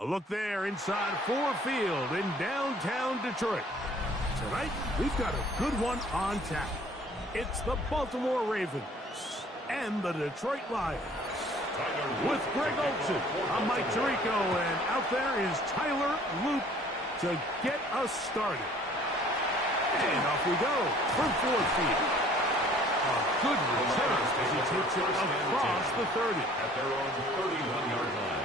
A look there inside Ford Field in downtown Detroit. Tonight, we've got a good one on tap. It's the Baltimore Ravens and the Detroit Lions. With Greg Olsen, I'm Mike Tirico, and out there is Tyler Loop to get us started. And off we go from Ford Field. A good return as he takes it across the 30. At their own 31-yard line.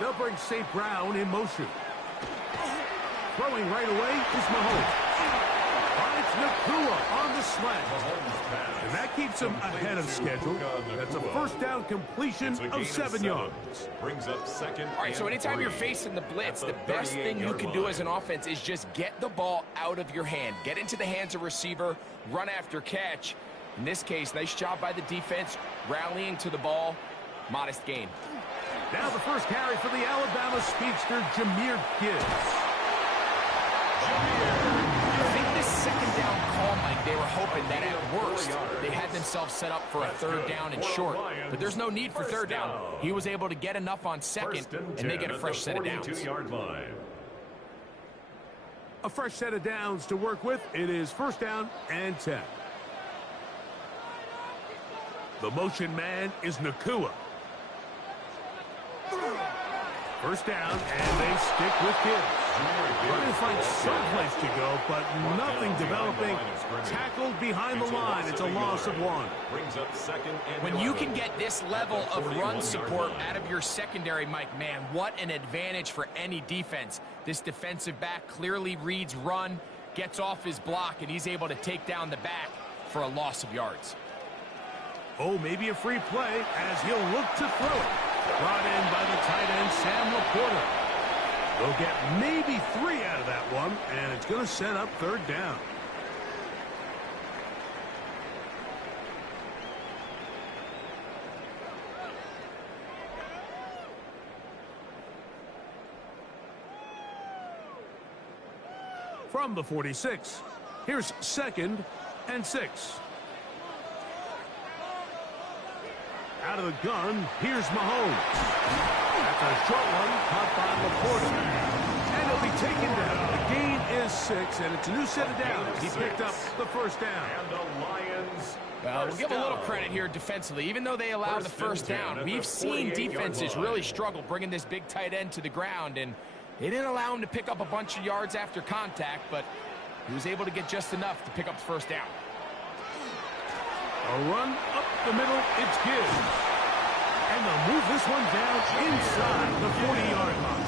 They'll bring St. Brown in motion. Throwing right away is Mahomes. Finds Nacua on the slant. And that keeps him ahead of schedule. That's a first down completion of 7 yards. Brings up second. All right, so anytime you're facing the blitz, the best thing you can do as an offense is just get the ball out of your hand. Get into the hands of receiver, run after catch. In this case, nice job by the defense, rallying to the ball. Modest gain. Now the first carry for the Alabama speedster, Jahmyr Gibbs. I think this second down call, Mike, they were hoping that at worst they had themselves set up for a third down and short. But there's no need for third down. He was able to get enough on second, and they get a fresh set of downs. A fresh set of downs to work with. It is first down and 10. The motion man is Nacua. First down, and they stick with Gibbs. Trying to find some place to go, but nothing developing. Tackled behind the line. It's a loss of 1. When you can get this level of run support out of your secondary, Mike, man, what an advantage for any defense. This defensive back clearly reads run, gets off his block, and he's able to take down the back for a loss of yards. Oh, maybe a free play as he'll look to throw it. Brought in by the tight end, Sam Laporta. They'll get maybe 3 out of that one, and it's going to set up third down. From the 46, here's 2nd and 6. Out of the gun, here's Mahomes. That's a short one, caught by Laporta. And he'll be taken down. The gain is 6, and it's a new set of downs. He picked up the first down. And the Lions. Well, we'll give a little credit here defensively. Even though they allowed the first down, we've seen defenses really struggle bringing this big tight end to the ground, and they didn't allow him to pick up a bunch of yards after contact, but he was able to get just enough to pick up the first down. A run up the middle, it's Gibbs. And they'll move this one down inside the 40-yard line.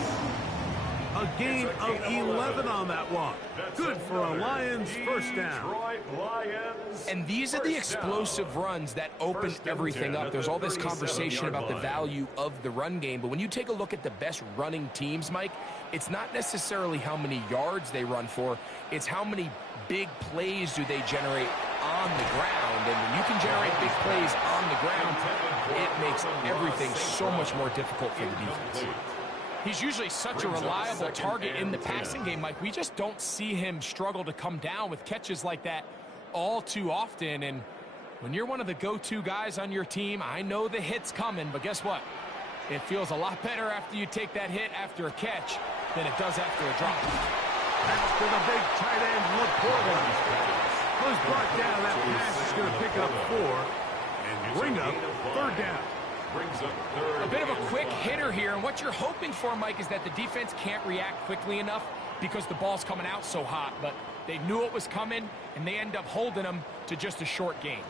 A gain of 11 on that one. Good for a Lions first down. And these are the explosive runs that open everything up. There's all this conversation about the value of the run game, but when you take a look at the best running teams, Mike, it's not necessarily how many yards they run for, it's how many big plays do they generate on the ground. And when you can generate big plays on the ground, it makes everything so much more difficult for the defense. He's usually such a reliable target in the passing game, Mike. We just don't see him struggle to come down with catches like that all too often. And when you're one of the go-to guys on your team, I know the hit's coming, but guess what? It feels a lot better after you take that hit after a catch than it does after a drop. That's to the big tight end, Laporta. Was brought down. That pass is going to pick up 4 and bring up third down. A bit of a quick hitter here, and what you're hoping for, Mike, is that the defense can't react quickly enough because the ball's coming out so hot, but they knew it was coming, and they end up holding them to just a short gain.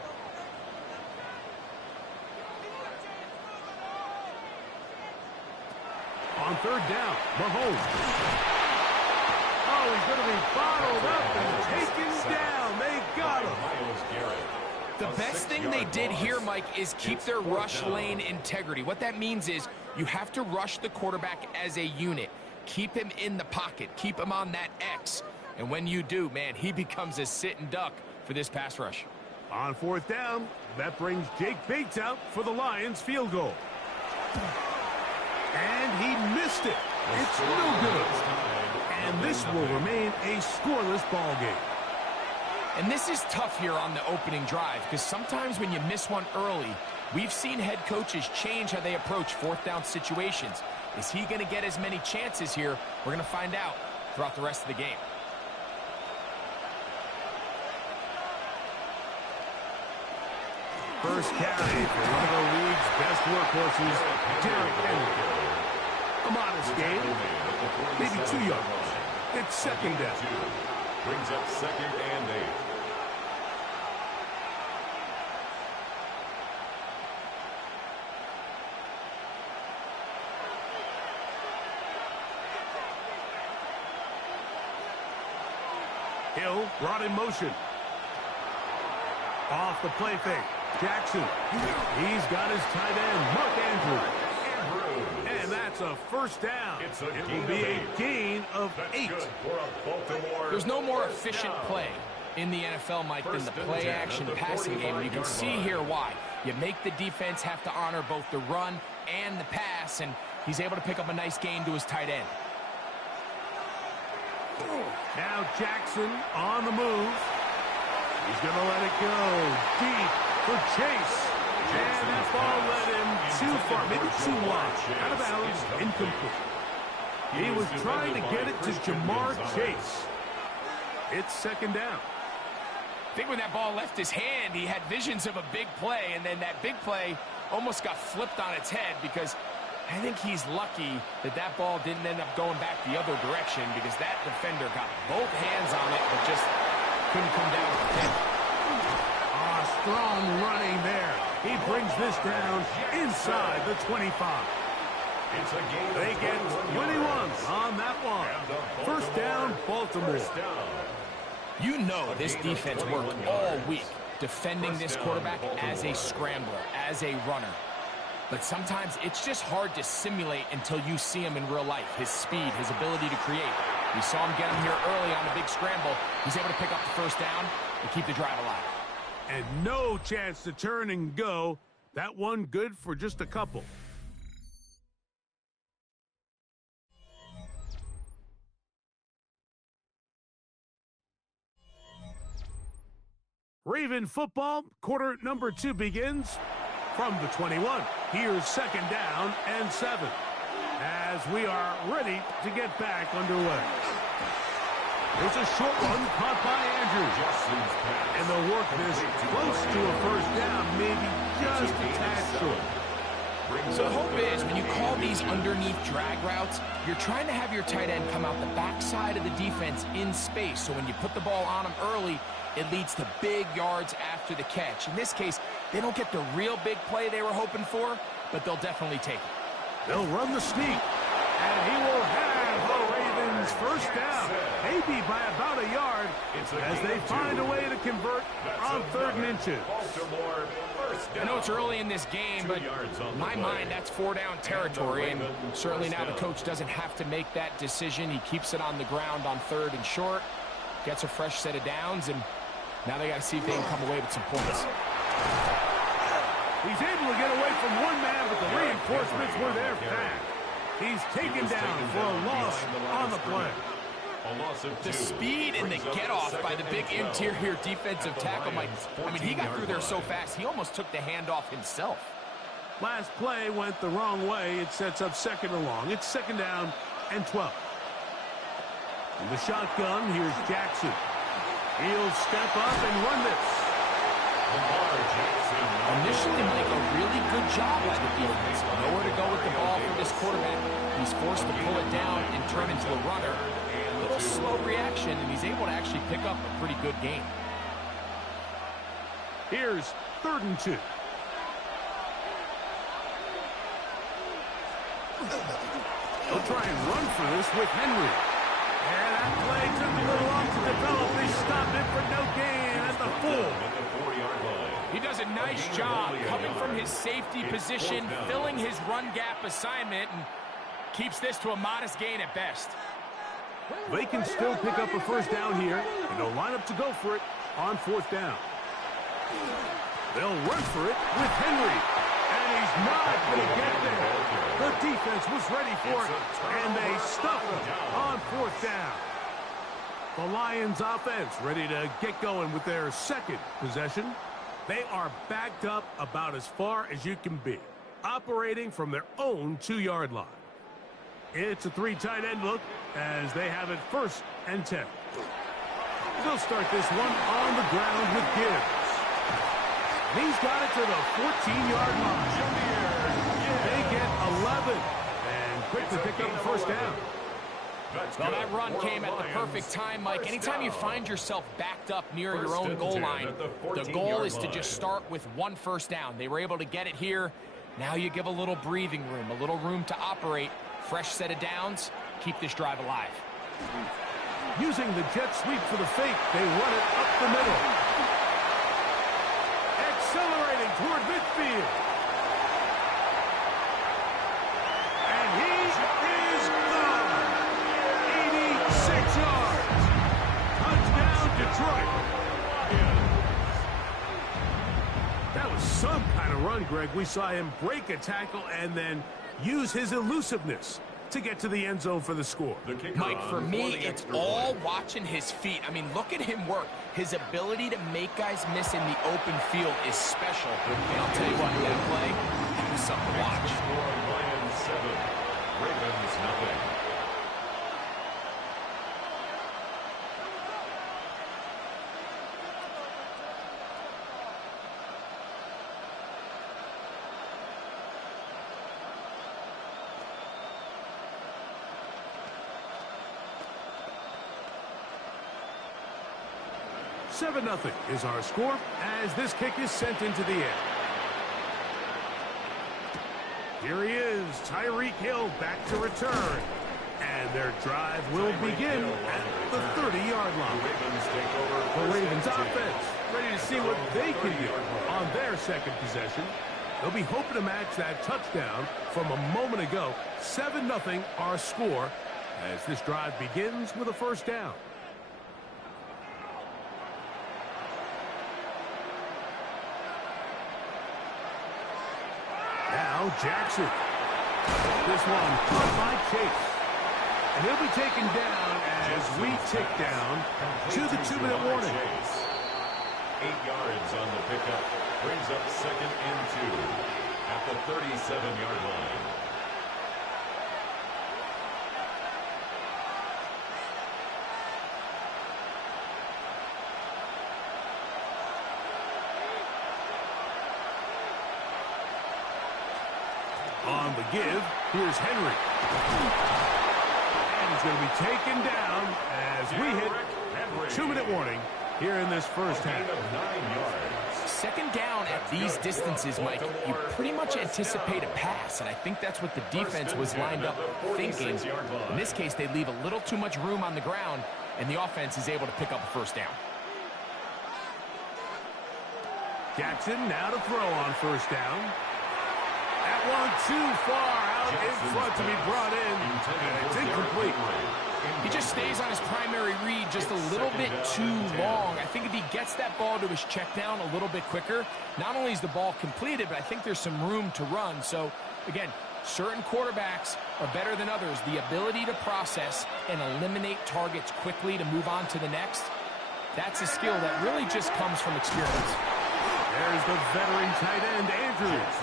On third down, Mahomes. Oh, he's going to be bottled up and taken down. They got him. The best thing they did here, Mike, is keep their rush lane integrity. What that means is you have to rush the quarterback as a unit. Keep him in the pocket. Keep him on that X. And when you do, man, he becomes a sitting duck for this pass rush. On fourth down, that brings Jake Bates out for the Lions field goal. And he missed it. It's no good. And this will remain a scoreless ball game. And this is tough here on the opening drive because sometimes when you miss one early, We've seen head coaches change how they approach fourth down situations. Is he going to get as many chances here? We're going to find out throughout the rest of the game. First carry for one of the league's best workhorses, Derrick Henry. A modest gain, maybe 2 yards. It's second down. Brings up 2nd and 8. Hill brought in motion. Off the play fake. Jackson. He's got his tight end, Mark Andrews. And that's a first down. It will be a gain of 8. There's no more efficient play in the NFL, Mike, than the play-action passing game. And you can see here why. You make the defense have to honor both the run and the pass, and he's able to pick up a nice gain to his tight end. Now Jackson on the move. He's going to let it go deep for Chase. And that ball led him too far, maybe too wide. Out of bounds, incomplete. He was trying to get it to Jamar Chase. It's second down. I think when that ball left his hand, he had visions of a big play, and then that big play almost got flipped on its head because I think he's lucky that that ball didn't end up going back the other direction because that defender got both hands on it but just couldn't come down with it. Strong running there. He brings this down inside the 25. They get 21 on that one. First down, Baltimore. You know this defense worked all week defending this quarterback as a scrambler, as a runner. But sometimes it's just hard to simulate until you see him in real life. His speed, his ability to create. We saw him get him here early on a big scramble. He's able to pick up the first down and keep the drive alive. And no chance to turn and go. That one good for just a couple. Raven football, quarter number 2 begins from the 21. Here's second down and 7 as we are ready to get back underway. There's a short one caught by Andrews. And they'll work this close to a first down, maybe just a tad short. So the hope is when you call these underneath drag routes, you're trying to have your tight end come out the backside of the defense in space. So when you put the ball on him early, it leads to big yards after the catch. In this case, they don't get the real big play they were hoping for, but they'll definitely take it. They'll run the sneak, and he will have the Ravens first down, maybe by about a yard, as they find a way to convert on 3rd and inches. I know it's early in this game, but in my mind, that's 4-down territory, and certainly now the coach doesn't have to make that decision. He keeps it on the ground on 3rd and short, gets a fresh set of downs, and now they got to see if they can come away with some points. He's able to get away from one man, but the reinforcements were there fast. He's taken down for a loss on the play. The speed and the get-off by the big interior defensive tackle, Mike. I mean, he got through there so fast, he almost took the handoff himself. Last play went the wrong way. It sets up second and long. It's second down and 12. In the shotgun, here's Jackson. He'll step up and run this. Initially, Mike, a really good job by the defense. Nowhere to go with the ball for this quarterback. He's forced to pull it down and turn into a runner. A little slow reaction, and he's able to actually pick up a pretty good game. Here's 3rd and 2. They'll try and run for this with Henry. And that play took a little long to develop. They stopped it for no gain at the 4. He does a nice job coming from his safety position, filling his run gap assignment, and keeps this to a modest gain at best. They can still pick up a first down here, and they'll line up to go for it on 4th down. They'll run for it with Henry, and he's not going to get there. The defense was ready for it, and they stuffed him on 4th down. The Lions offense ready to get going with their second possession. They are backed up about as far as you can be, operating from their own 2-yard line. It's a 3 tight end look as they have it 1st and 10. They'll start this one on the ground with Gibbs. He's got it to the 14-yard line. They get 11 and quickly pick up the 1st down. Well, that run came at the perfect time, Mike. Anytime you find yourself backed up near your own goal line, the goal is to just start with 1 first down. They were able to get it here. Now you give a little breathing room, a little room to operate. Fresh set of downs. Keep this drive alive. Using the jet sweep for the fake, they run it up the middle. Accelerating toward midfield. And he is gone. 86 yards. Touchdown, Detroit. That was some kind of run, Greg. We saw him break a tackle and then use his elusiveness to get to the end zone for the score. Mike, for me, it's all watching his feet. I mean, look at him work. His ability to make guys miss in the open field is special. And I'll tell you what, that play, that was something to watch. Lions 7, Ravens nothing. Seven 0 is our score as this kick is sent into the air. Here he is, Tyreek Hill back to return. And their drive will begin at the 30-yard line. The Ravens offense ready to see what they can do on their second possession. They'll be hoping to match that touchdown from a moment ago. 7 0 our score as this drive begins with a 1st down. Now Jackson. This one caught by Chase. And he'll be taken down as we tick down to the 2-minute warning. 8 yards on the pickup. Brings up 2nd and 2 at the 37-yard line. On the give, here's Henry. And he's going to be taken down as we hit 2-minute warning here in this first half. 9 yards. Second down at these distances, Mike, you pretty much anticipate a pass, and I think that's what the defense was lined up thinking. In this case, they leave a little too much room on the ground, and the offense is able to pick up a 1st down. Jackson now to throw on 1st down. That one too far out in front to be brought in, and it's incomplete. He just stays on his primary read just a little bit too long. I think if he gets that ball to his check down a little bit quicker, not only is the ball completed, but I think there's some room to run. So, again, certain quarterbacks are better than others. The ability to process and eliminate targets quickly to move on to the next, that's a skill that really just comes from experience. There's the veteran tight end, Andrews.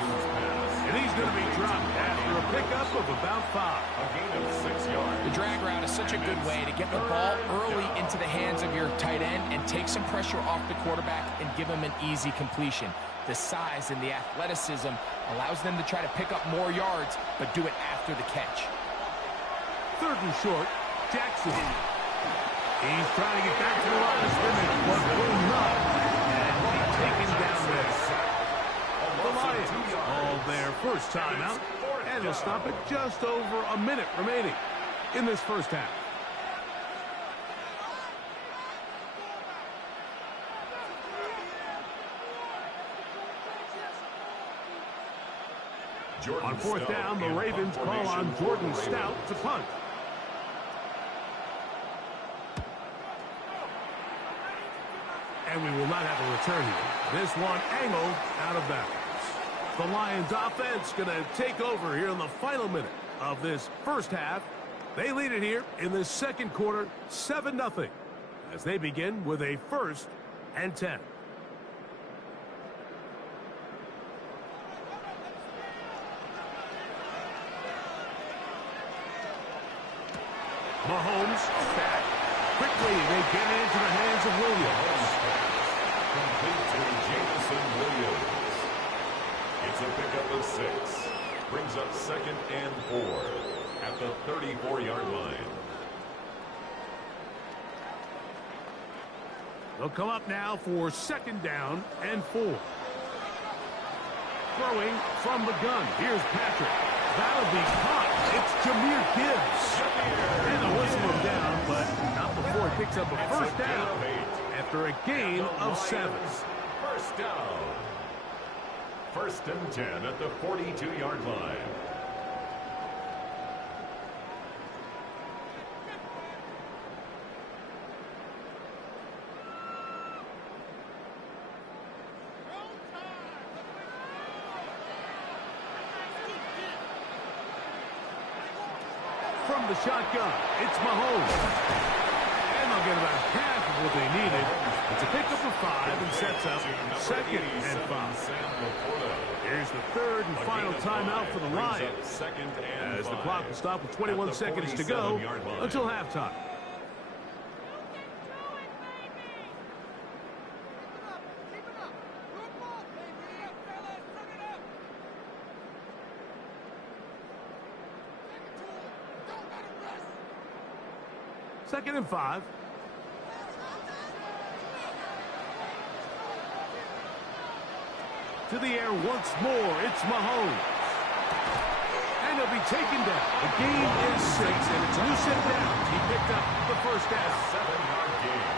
And he's going to be dropped after a pickup of about 5. A gain of 6 yards. The drag route is such a good way to get the ball early into the hands of your tight end and take some pressure off the quarterback and give him an easy completion. The size and the athleticism allows them to try to pick up more yards, but do it after the catch. 3rd and short, Jackson. He's trying to get back to the line of scrimmage, but will not. And he's taken down there. The Lions called their first timeout, and they'll stop it just over a minute remaining in this first half. On 4th down, the Ravens call on Jordan Stout to punt. And we will not have a return here. This one angled out of bounds. The Lions offense going to take over here in the final minute of this first half. They lead it here in the second quarter, 7-0, as they begin with a 1st and 10. Mahomes back. Quickly, they get it into the hands of Williams. Complete to Jameson Williams. It's a pickup of 6. Brings up 2nd and 4 at the 34-yard line. They'll come up now for 2nd down and 4. Throwing from the gun. Here's Patrick. That'll be caught. It's Jahmyr Gibbs. And they'll whistle him down, but not before he picks up a first down after a gain of 7. First down. 1st and 10 at the 42-yard line. From the shotgun, it's Mahomes. And they'll get about half of what they needed. It's a pickup of 5 and sets up 2nd and 5. Here's the 3rd and final timeout for the Lions, as the clock will stop with 21 seconds to go until halftime. Second and 5. To the air once more, it's Mahomes. And he'll be taken down. The gain is 6, and it's loose and down. He picked up the first down. 7-yard gain.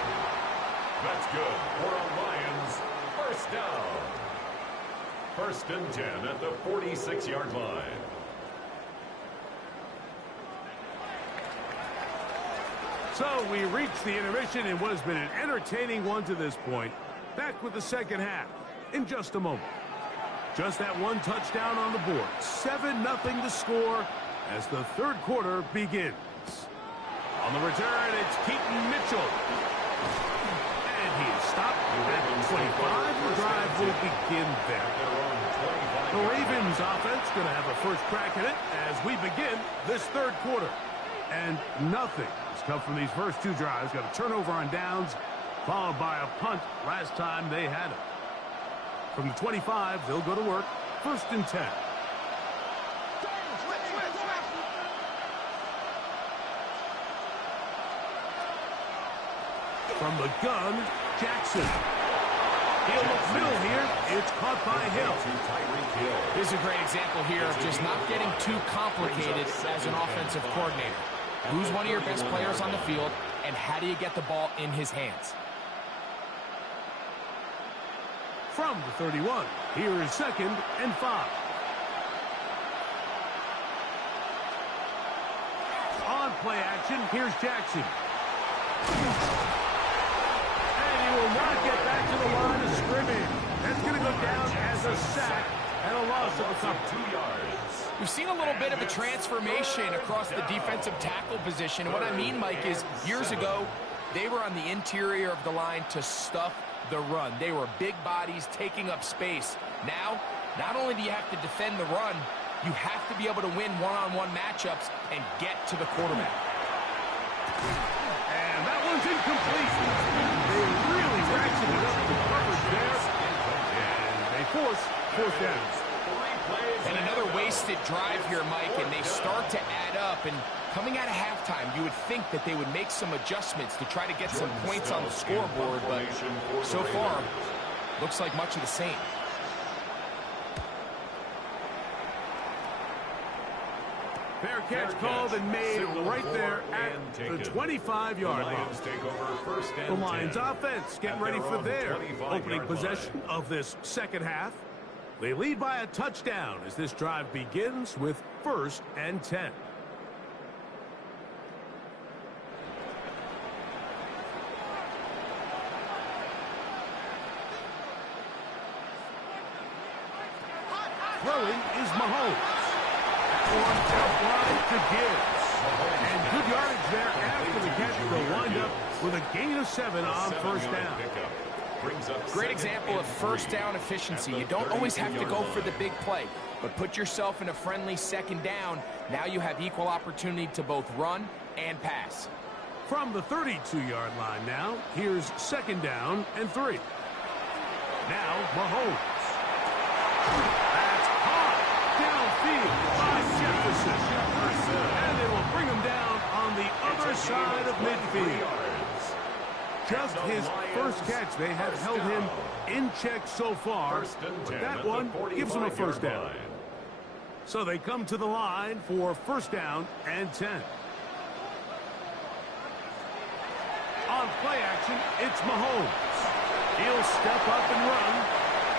That's good for a Lions first down. 1st and 10 at the 46-yard line. So we reach the intermission in what has been an entertaining one to this point. Back with the second half in just a moment. Just that one touchdown on the board. 7-0 to score as the 3rd quarter begins. On the return, it's Keaton Mitchell. And he is stopped at the 25. The drive will begin there. The Ravens offense going to have a first crack at it as we begin this 3rd quarter. And nothing has come from these first 2 drives. Got a turnover on downs, followed by a punt last time they had it. From the 25, they'll go to work. 1st and 10. From the gun, Jackson. He'll look middle here. It's caught by Hill. This is a great example here of just not getting too complicated as an offensive coordinator. Who's one of your best players on the field, and how do you get the ball in his hands? From the 31, here is 2nd and 5. On play action, here's Jackson. And he will not get back to the line of scrimmage. That's going to go down as a sack and a loss of a couple. 2 yards. We've seen a little bit of a transformation across the defensive tackle position. And what I mean, Mike, is years ago, they were on the interior of the line to stuff the run. They were big bodies taking up space. Now, not only do you have to defend the run, you have to be able to win one-on-one matchups and get to the quarterback. And that one's incomplete. They really ratcheted up the coverage there. And they force 4th down. And another wasted drive here, Mike, and they start to add up. And coming out of halftime, you would think that they would make some adjustments to try to get some points on the scoreboard, but so far, looks like much of the same. Fair catch called and made right there at the 25-yard line. The Lions offense getting ready for their opening possession of this second half. They lead by a touchdown as this drive begins with 1st and 10. Throwing is Mahomes. One out wide to Gibbs. And good yardage there after the catch. They'll wind up with a gain of 7 on 1st down. Great example of first down efficiency. You don't always have to go for the big play, but put yourself in a friendly 2nd down. Now you have equal opportunity to both run and pass. From the 32-yard line now, here's 2nd down and 3. Now, Mahomes. That's high downfield by Jefferson. And they will bring him down on the other side of midfield. Just his first catch. They have held him in check so far, but that one gives him a 1st down. So they come to the line for 1st down and 10. On play action, it's Mahomes. He'll step up and run.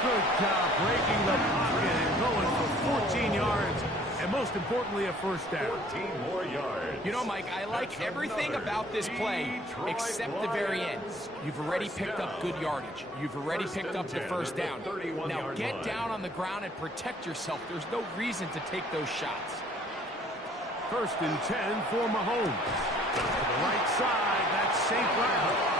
Good job breaking the pocket and going for 14 yards. And most importantly, a 1st down. 14 more yards. You know, Mike, I like everything about this play except the very end. You've already picked up good yardage. You've already picked up the 1st down. Now get down on the ground and protect yourself. There's no reason to take those shots. 1st and 10 for Mahomes. To the right side, that's safe route.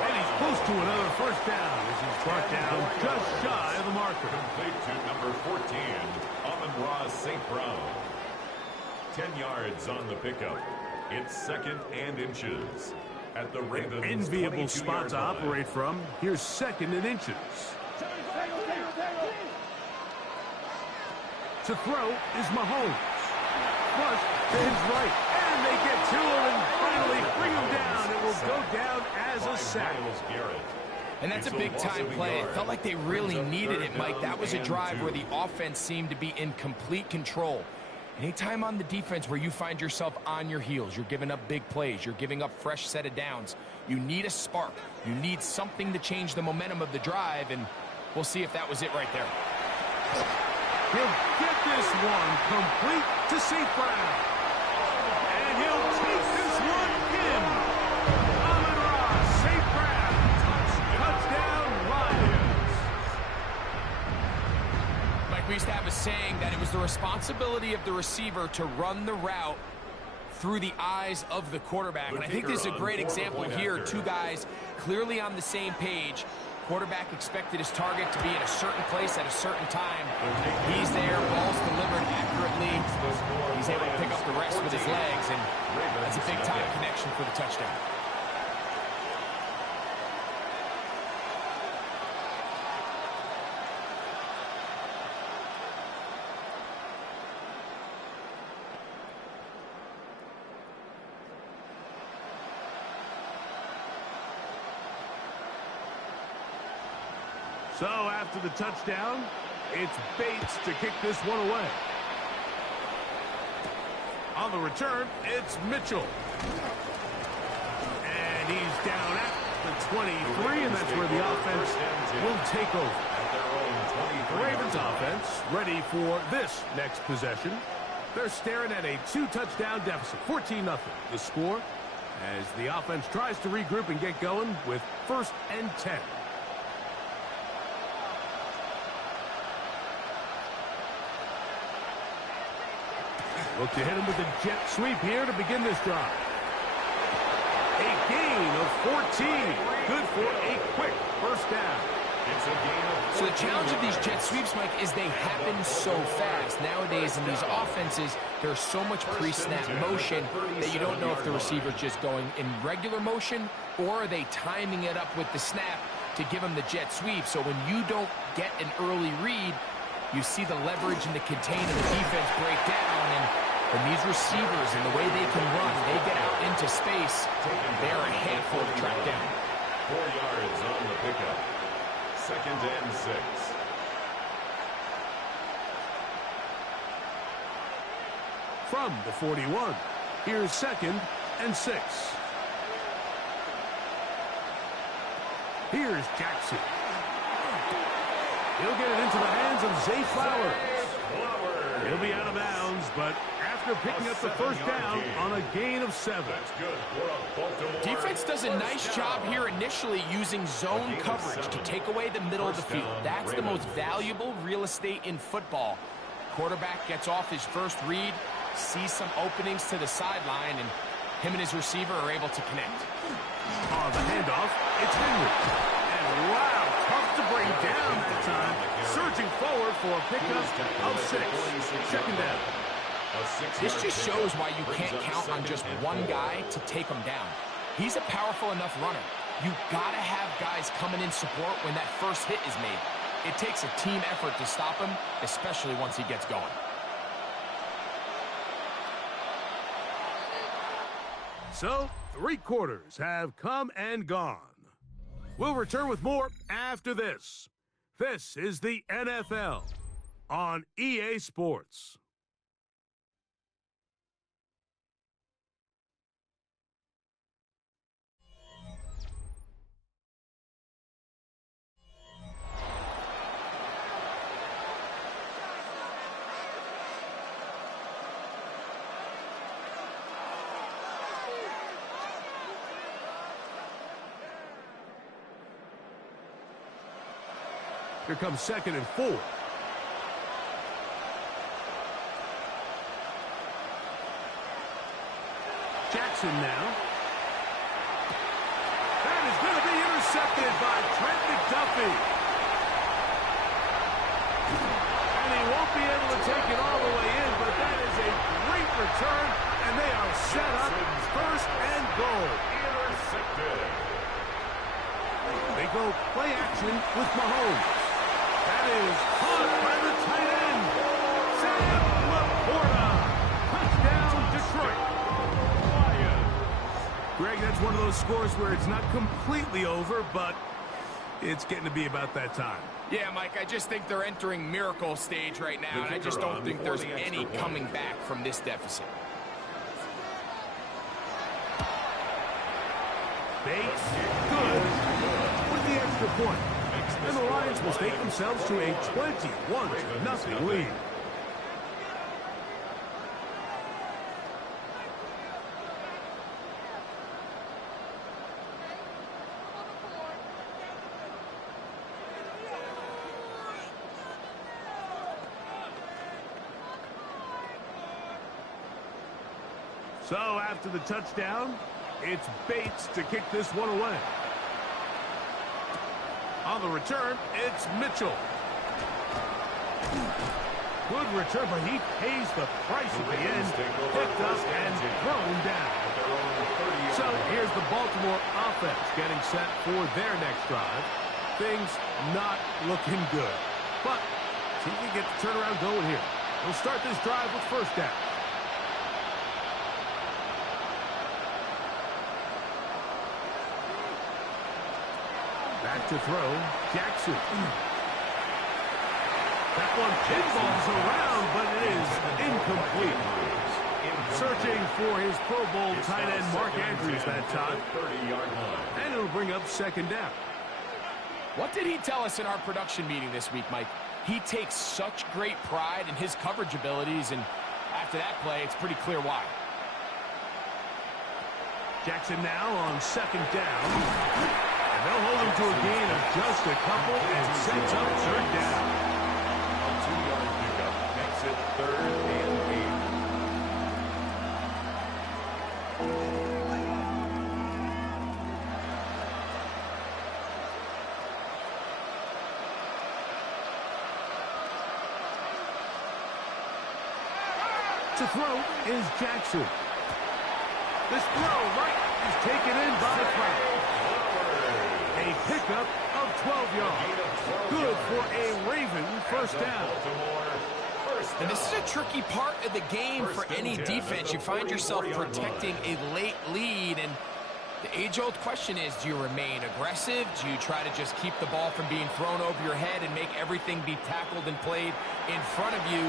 And he's close to another 1st down as he's brought down just shy of the marker. Complete to number 14, Amon-Ra St. Brown. 10 yards on the pickup. It's 2nd and inches. At the Ravens' enviable spot to operate from. Here's 2nd and inches. To throw is Mahomes. Flush to his right. And they get to him and finally bring him down. It will go down as a sack. And that's a big-time play. It felt like they really needed it, Mike. That was a drive where the offense seemed to be in complete control. Anytime on the defense where you find yourself on your heels, you're giving up big plays, you're giving up fresh set of downs, you need a spark. You need something to change the momentum of the drive, and we'll see if that was it right there. He'll get this one complete to St. Brown. And he'll take this one in. Amon-Ra St. Brown. Touchdown, Lions. Mike, we used to have a saying that it was the responsibility of the receiver to run the route through the eyes of the quarterback. And I think this is a great example here. Two guys clearly on the same page. Quarterback expected his target to be at a certain place at a certain time. He's there, ball's delivered accurately. He's able to pick up the rest with his legs, and that's a big-time connection for the touchdown. So after the touchdown, it's Bates to kick this one away. On the return, it's Mitchell. And he's down at the 23, and that's where the offense will take over. The Ravens offense ready for this next possession. They're staring at a 2-touchdown deficit, 14-0. The score as the offense tries to regroup and get going with 1st and 10. Look to hit him with a jet sweep here to begin this drive. A gain of 14. Good for a quick 1st down. It's a gain of 14. So the challenge of these jet sweeps, Mike, is they happen so fast. Nowadays in these offenses, there's so much pre-snap motion that you don't know if the receiver's just going in regular motion or are they timing it up with the snap to give him the jet sweep. So when you don't get an early read, you see the leverage and the contain of the defense break down, and these receivers and the way they can run, they get out into space, they're a handful to track down. 4 yards on the pickup. 2nd and 6. From the 41, here's 2nd and 6. Here's Jackson. He'll get it into the hands of Zay Flowers. He'll be out of bounds, but after picking up the 1st down on a gain of 7. Defense does a nice job here initially using zone coverage to take away the middle of the field. That's the most valuable real estate in football. Quarterback gets off his first read, sees some openings to the sideline, and him and his receiver are able to connect. On the handoff, it's Henry. And wow, tough to bring down that time. Surging forward for a pickup of 6. 2nd down. This just shows why you can't count on just one guy to take him down. He's a powerful enough runner. You got to have guys coming in support when that first hit is made. It takes a team effort to stop him, especially once he gets going. So, 3 quarters have come and gone. We'll return with more after this. This is the NFL on EA Sports. Here comes 2nd and 4. Jackson now. That is going to be intercepted by Trent McDuffie. And he won't be able to take it all the way in, but that is a great return, and they are set up 1st and goal. Intercepted. They go play action with Mahomes. That is caught by the tight end, Sam Laporta. Touchdown, Detroit. Greg, that's one of those scores where it's not completely over, but it's getting to be about that time. Yeah, Mike, I just think they're entering miracle stage right now, and I just don't think there's any coming back from this deficit. Bates, good, with the extra point. And the Lions will take themselves to a 21-0 lead. So after the touchdown, it's Bates to kick this one away. On the return, it's Mitchell. Good return, but he pays the price at the end. Picked up and thrown down. So here's the Baltimore offense getting set for their next drive. Things not looking good. But see if he can get the turnaround going here. He'll start this drive with 1st down. Back to throw, Jackson. That one pinballs around, but it is incomplete. Searching for his Pro Bowl tight end, Mark Andrews, that time. And it'll bring up 2nd down. What did he tell us in our production meeting this week, Mike? He takes such great pride in his coverage abilities, and after that play, it's pretty clear why. Jackson now on 2nd down. And they'll hold him to a gain of just a couple and sets up 3rd down. A 2-yard pickup makes it 3rd and 8. To throw is Jackson. This throw right is taken in by Frank. A pickup of 12 yards. Good for a Raven 1st down. And this is a tricky part of the game for any defense. You find yourself protecting a late lead, and the age-old question is, do you remain aggressive? Do you try to just keep the ball from being thrown over your head and make everything be tackled and played in front of you?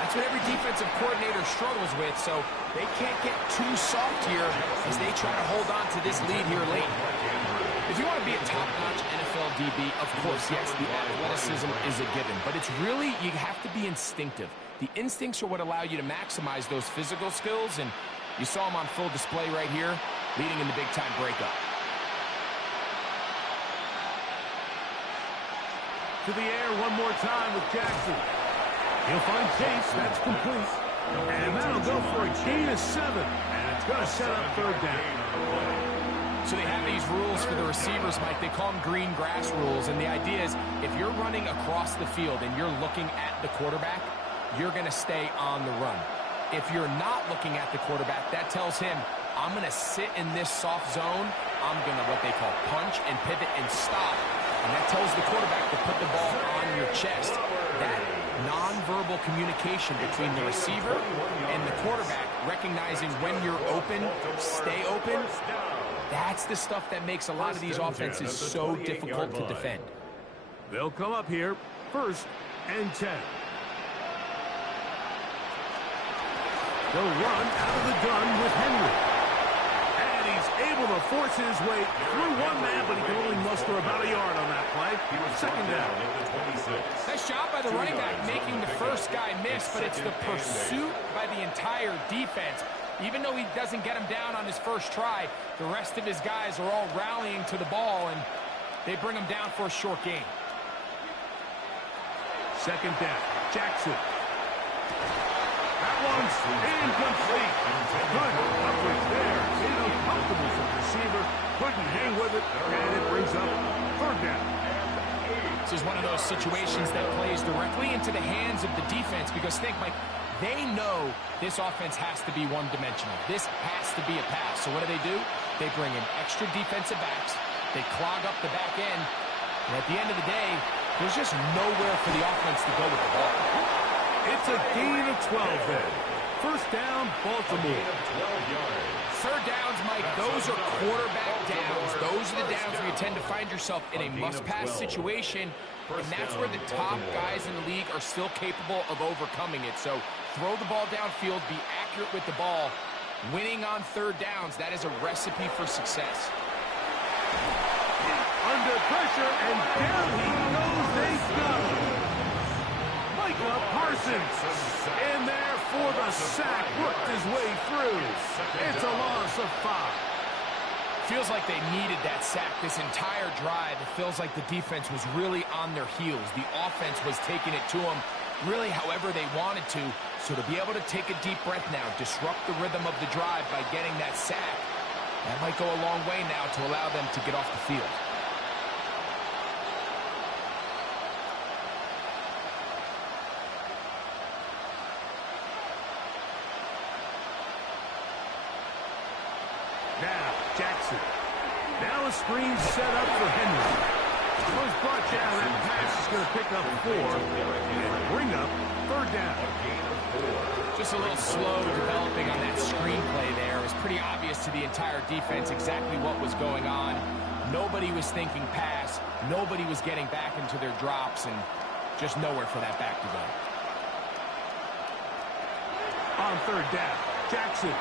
That's what every defensive coordinator struggles with, so they can't get too soft here as they try to hold on to this lead here late. If you want to be a top-notch NFL DB, of course, yes, the athleticism is a given. But it's really, you have to be instinctive. The instincts are what allow you to maximize those physical skills, and you saw them on full display right here, leading in the big-time breakup. To the air one more time with Jackson. He'll find Chase. That's complete. And that'll go for a gain of 7. And it's going to set up 3rd down. So they have these rules for the receivers, Mike. They call them green grass rules. And the idea is if you're running across the field and you're looking at the quarterback, you're going to stay on the run. If you're not looking at the quarterback, that tells him, I'm going to sit in this soft zone. I'm going to what they call punch and pivot and stop. And that tells the quarterback to put the ball on your chest. That nonverbal communication between the receiver and the quarterback, recognizing when you're open, stay open, that's the stuff that makes a lot of these offenses so difficult to defend. They'll come up here, 1st and 10. They'll run out of the gun with Henry. And he's able to force his way through one man, but he can only muster about a yard on that play. 2nd down. Nice job by the running back making the first guy miss, but it's the pursuit by the entire defense. Even though he doesn't get him down on his first try, the rest of his guys are all rallying to the ball, and they bring him down for a short gain. 2nd down. Jackson. That one's incomplete. Good coverage there. Uncomfortable for the receiver. Couldn't hang with it, and it brings up 3rd down. This is one of those situations that plays directly into the hands of the defense, because think, Mike, they know this offense has to be one-dimensional. This has to be a pass. So what do? They bring in extra defensive backs. They clog up the back end. And at the end of the day, there's just nowhere for the offense to go with the ball. It's a gain of 12 then. 1st down, Baltimore. 3rd downs, Mike, those are quarterback downs. Those are the downs where you tend to find yourself in a must-pass situation, and that's where the top guys in the league are still capable of overcoming it. So throw the ball downfield, be accurate with the ball. Winning on 3rd downs, that is a recipe for success. Under pressure, and down he goes. They got him. Micah Parsons in there for the sack, worked his way through. It's a loss of 5. Feels like they needed that sack this entire drive. It feels like the defense was really on their heels. The offense was taking it to them really however they wanted to. So to be able to take a deep breath now, disrupt the rhythm of the drive by getting that sack, that might go a long way now to allow them to get off the field. Now, Jackson. Now a screen set up for Henry. Was brought down. That pass is going to pick up 4 and bring up 3rd down. Just a little slow developing on that screenplay there. It was pretty obvious to the entire defense exactly what was going on. Nobody was thinking pass. Nobody was getting back into their drops, and just nowhere for that back to go. On 3rd down, Jackson.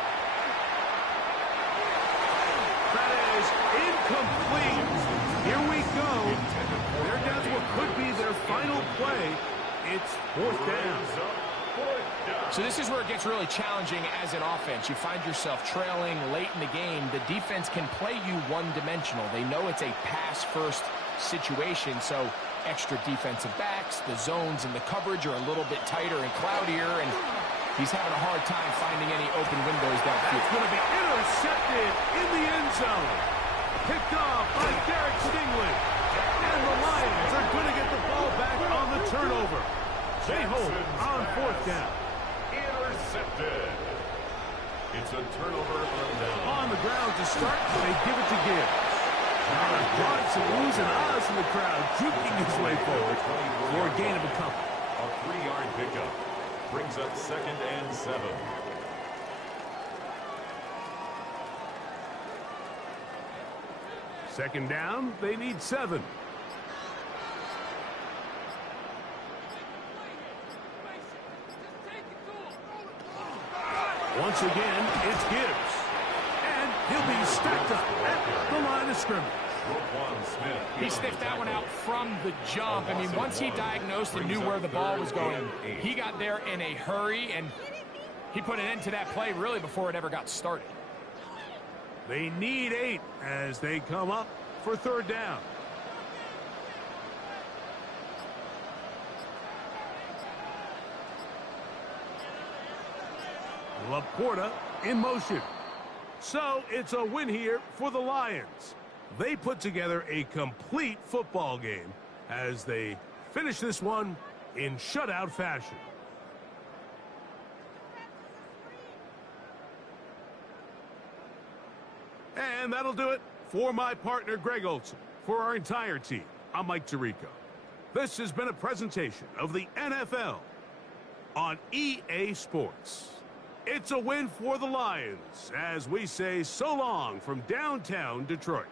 That is incomplete. Here we go. They're down to what could be their final play. It's 4th down. So this is where it gets really challenging as an offense. You find yourself trailing late in the game. The defense can play you one-dimensional. They know it's a pass-first situation, so extra defensive backs, the zones and the coverage are a little bit tighter and cloudier, and he's having a hard time finding any open windows downfield. That's going to be intercepted in the end zone. Picked off by Derek Stingley. And the Lions are going to get the ball back on the turnover. They hold on 4th down. Intercepted. It's a turnover on down. On the ground to start, they give it to Gibbs. Johnson losing Oz in the crowd, juking his way forward for a gain of a couple. A 3-yard pickup brings up 2nd and 7. Second down, they need 7. Once again, it's Gibbs. And he'll be stacked up at the line of scrimmage. He sniffed that one out from the jump. I mean, once he diagnosed and knew where the ball was going, he got there in a hurry, and he put an end to that play really before it ever got started. They need 8 as they come up for 3rd down. Laporta in motion. So it's a win here for the Lions. They put together a complete football game as they finish this one in shutout fashion. And that'll do it for my partner, Greg Olson. For our entire team, I'm Mike Tirico. This has been a presentation of the NFL on EA Sports. It's a win for the Lions as we say so long from downtown Detroit.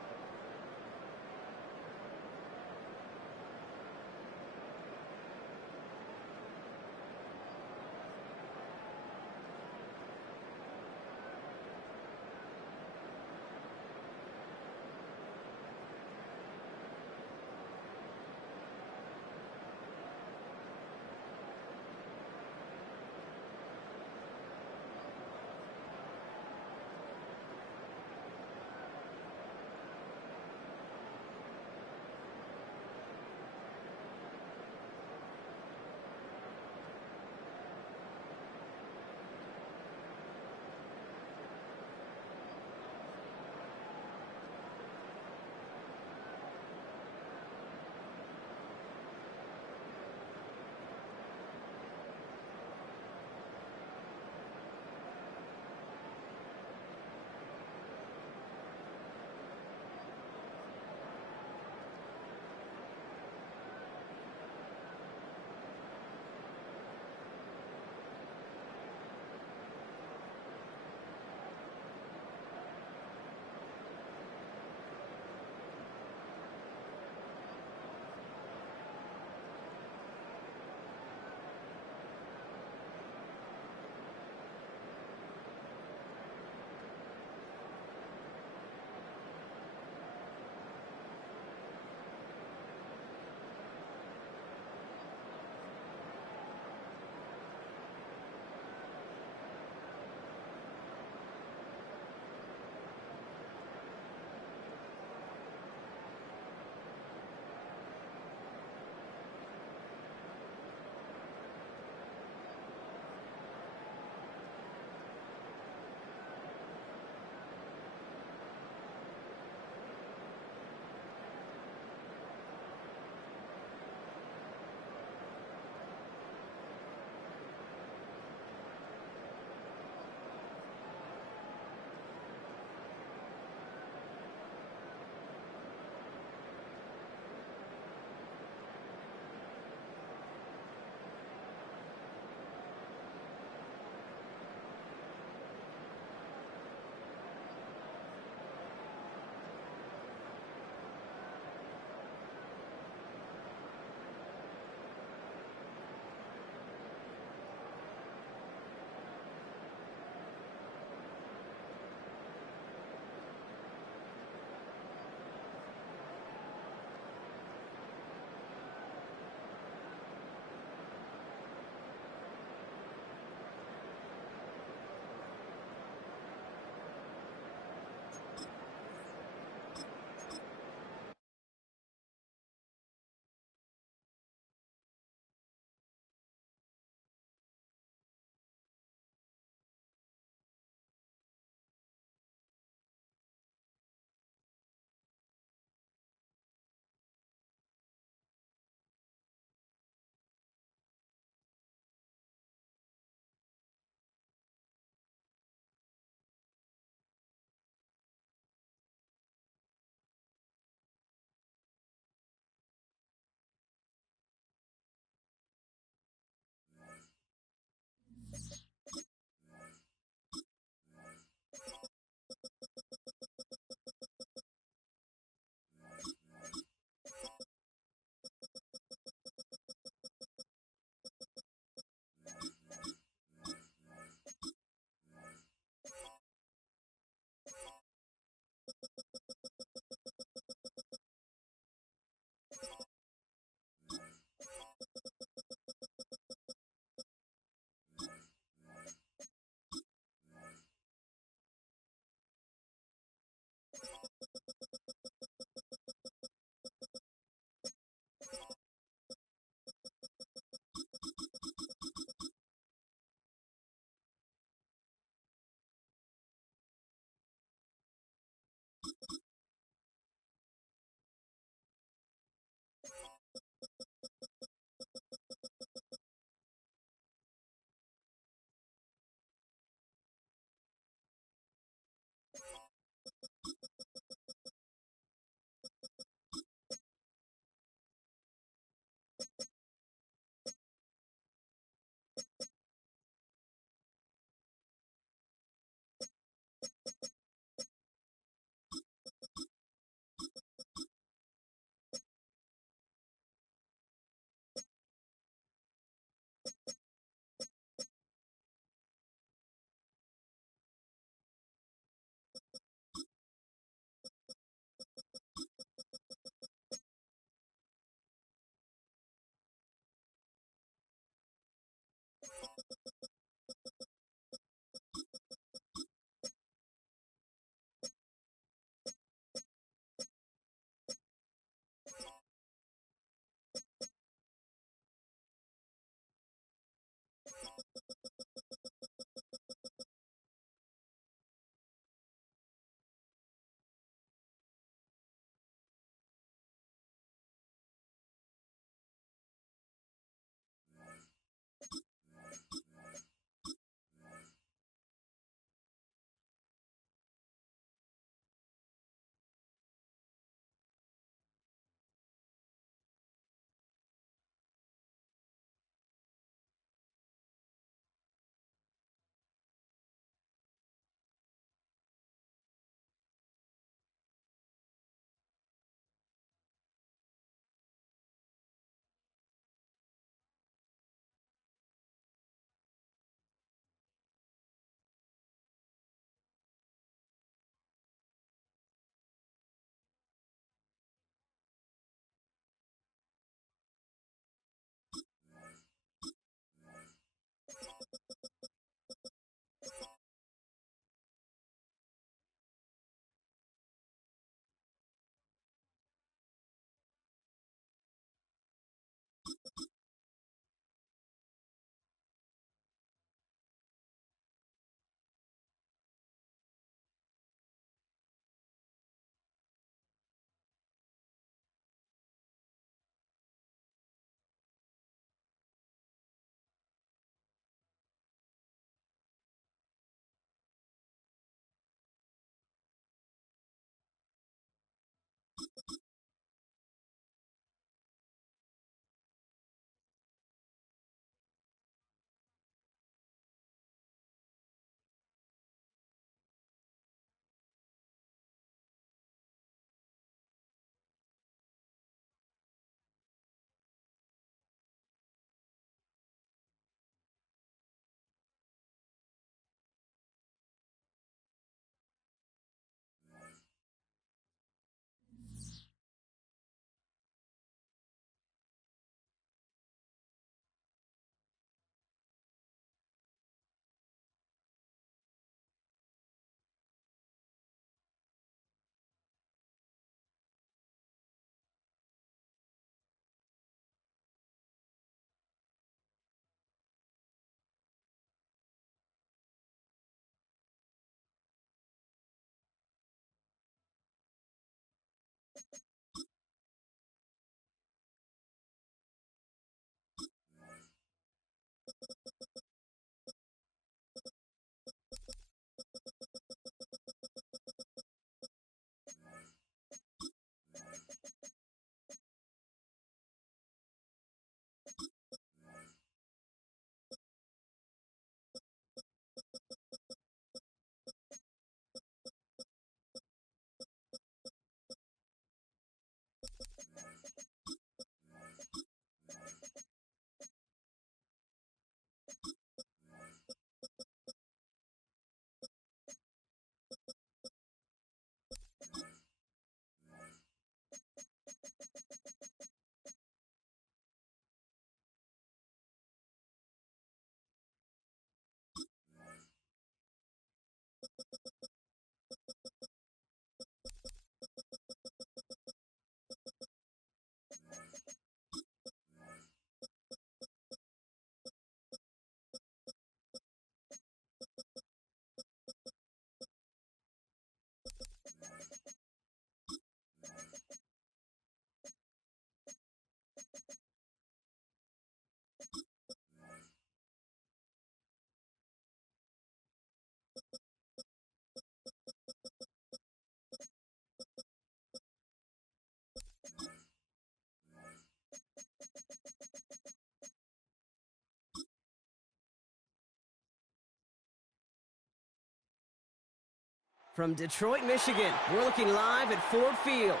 From Detroit, Michigan, we're looking live at Ford Field.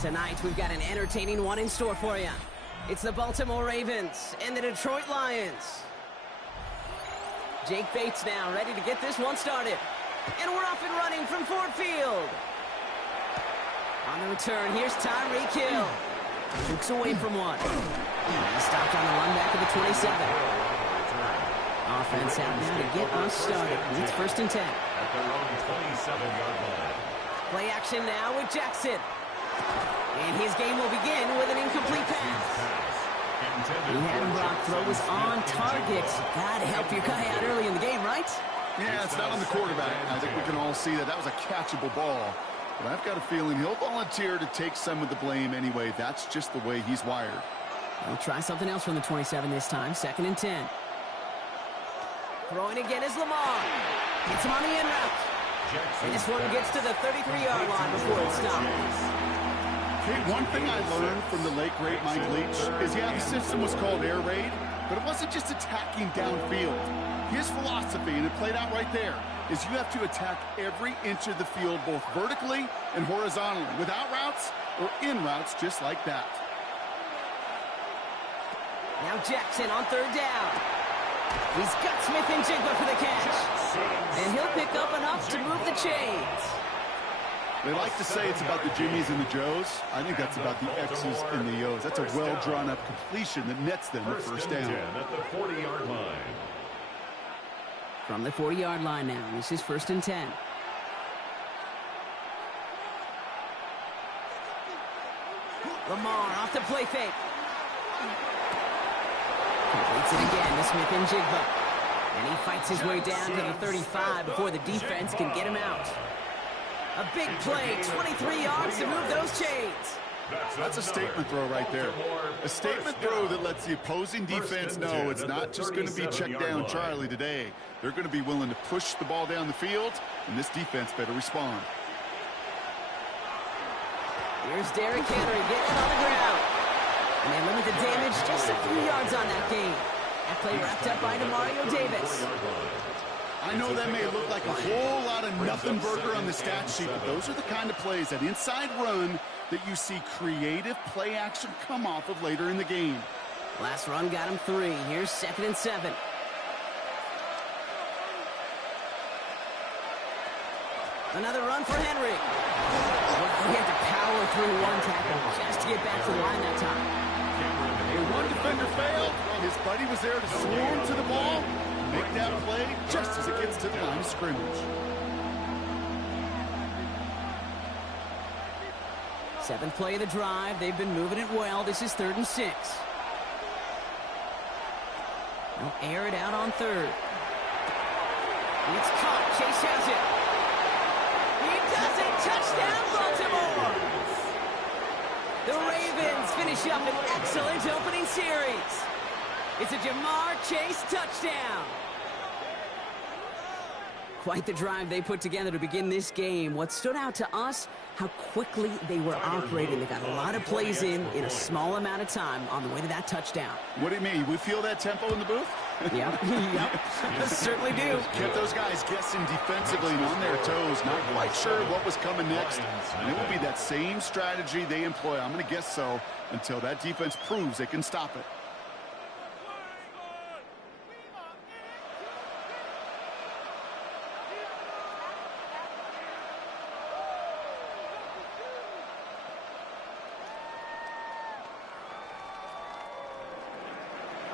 Tonight, we've got an entertaining one in store for you. It's the Baltimore Ravens and the Detroit Lions. Jake Bates now ready to get this one started. And we're off and running from Ford Field. On the return, here's Tyreek Hill. Looks away from one. He's stopped on the run back of the 27. Offense out now to get us started. It's 1st and 10. At their own 27-yard line. Play action now with Jackson. And his game will begin with an incomplete pass. He had him blocked. Throw was on target. Gotta help your guy out early in the game, right? Yeah, it's not on the quarterback. I think we can all see that that was a catchable ball. But I've got a feeling he'll volunteer to take some of the blame anyway. That's just the way he's wired. We'll try something else from the 27 this time. 2nd and 10. Throwing again is Lamar. Gets him on the in route. And this one gets to the 33-yard line before it stops. Hey, one thing I learned from the late, great Mike Leach is, yeah, the system was called air raid, but it wasn't just attacking downfield. His philosophy, and it played out right there, is you have to attack every inch of the field, both vertically and horizontally, without routes or in routes just like that. Now Jackson on 3rd down. He's got Smith and Jigba for the catch. And he'll pick up enough to move the chains. They like to say it's about the Jimmies and the Joes. I think that's about the X's and the O's. That's a well-drawn-up completion that nets them the first down. At the 40-yard line. From the 40-yard line now, this is 1st and 10. Lamar off the play fake. Completes it again to Smith and Jigba. And he fights his way down to the 35 before the defense can get him out. A big play, 23 yards to move those chains. That's a statement throw right there. A statement throw that lets the opposing defense know it's not just going to be check down Charlie today. They're going to be willing to push the ball down the field, and this defense better respond. Here's Derrick Henry getting on the ground. And they limit the damage just a few yards on that game. That play wrapped up by Demario Davis. I know that may look like a whole lot of nothing burger on the stat sheet, but those are the kind of plays, that inside run, that you see creative play action come off of later in the game. Last run got him 3. Here's 2nd and 7. Another run for Henry. He had to power through one tackle just to get back to the line that time. When one defender failed, his buddy was there to swarm to the ball, make that play just as it gets to the line of scrimmage. 7th play of the drive. They've been moving it well. This is 3rd and 6. They'll air it out on 3rd. It's caught. Chase has it. He does it. Touchdown, Baltimore. The Ravens finish up an excellent opening series. It's a Jamar Chase touchdown. Quite the drive they put together to begin this game. What stood out to us, how quickly they were operating. They got a lot of plays in a small amount of time on the way to that touchdown. What do you mean? We feel that tempo in the booth? Yep, certainly do. Kept those guys guessing defensively and on their toes, not quite sure what was coming next. And it will be that same strategy they employ, I'm going to guess so, until that defense proves they can stop it.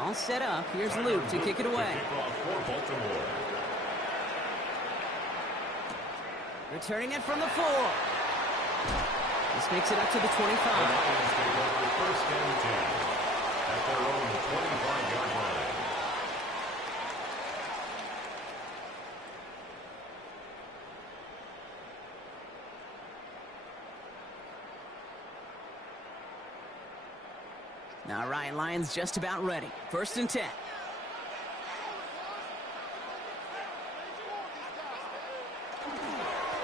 All set up. Here's Luke to kick it away. Returning it from the 4. This makes it up to the 25. First and 10 at their own 25-yard line. Now Ryan Lyons just about ready. 1st and 10.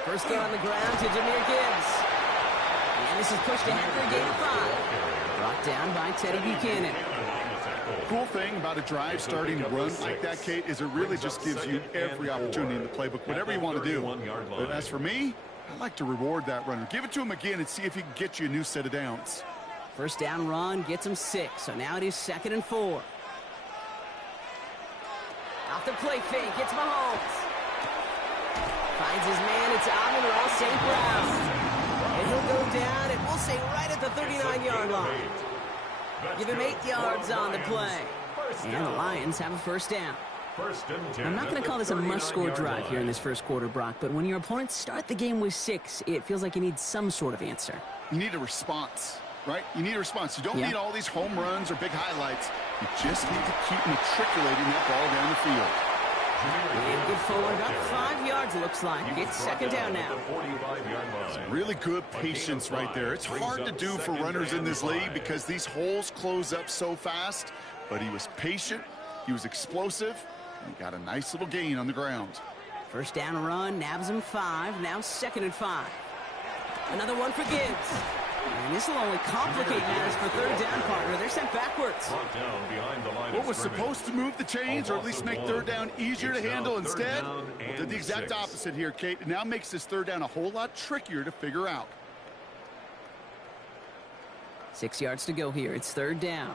First down on the ground to Jahmyr Gibbs. And this is pushed ahead for a gain of 5. Brought down by Teddy Buchanan. Cool thing about a drive starting to run like that, Kate, is it really just gives you every opportunity in the playbook, whatever you want to do. But as for me, I like to reward that runner. Give it to him again and see if he can get you a new set of downs. First down run gets him 6, so now it is 2nd and 4. Off the play fake, it's Mahomes. Finds his man, it's Amon-Ra St. Brown. And he'll go down, and we'll say right at the 39-yard line. Give him 8 yards on the play. And the Lions have a first down. First and 10. I'm not going to call this a must-score drive here in this first quarter, Brock, but when your opponents start the game with 6, it feels like you need some sort of answer. You need a response, right? You need a response. You don't need all these home runs or big highlights. You just need to keep matriculating that ball down the field. And good forward, about 5 yards, it looks like. It's second down now. Really good patience right there. It's hard to do for runners in this league because these holes close up so fast, but he was patient, he was explosive, and he got a nice little gain on the ground. First down run, nabs him 5, now second and 5. Another one for Gibbs. And this will only complicate matters for third down, partner. They're sent backwards. What was supposed to move the chains or at least make third down easier to handle instead did the exact opposite here, Kate. It now makes this third down a whole lot trickier to figure out. 6 yards to go here. It's third down.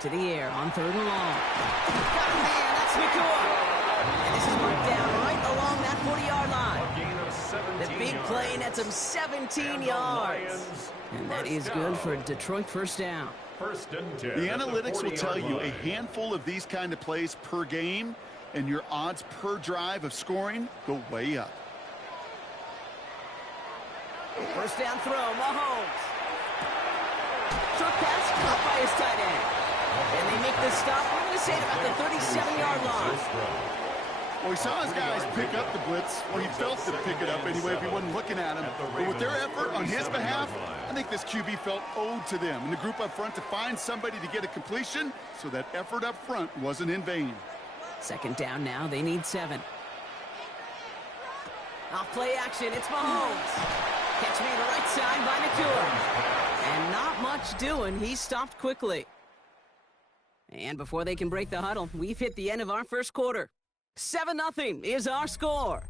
To the air on third and long. Got a man, that's Nakua. And this is marked down right along that 40-yard line. The big play nets him 17 yards. And that is good for a Detroit first down. The analytics will tell you a handful of these kind of plays per game, and your odds per drive of scoring go way up. First down throw, Mahomes. Short pass caught by his tight end. And they make the stop, we're going to say, about the 37-yard line. Well, he saw his guys pick up the blitz. Well, he felt to pick it up anyway if he wasn't looking at him. But with their effort on his behalf, I think this QB felt owed to them and the group up front to find somebody to get a completion, so that effort up front wasn't in vain. Second down now, they need 7. Off play action, it's Mahomes. Catch me to the right side by Nakua. And not much doing, he stopped quickly. And before they can break the huddle, we've hit the end of our first quarter. 7-0 is our score.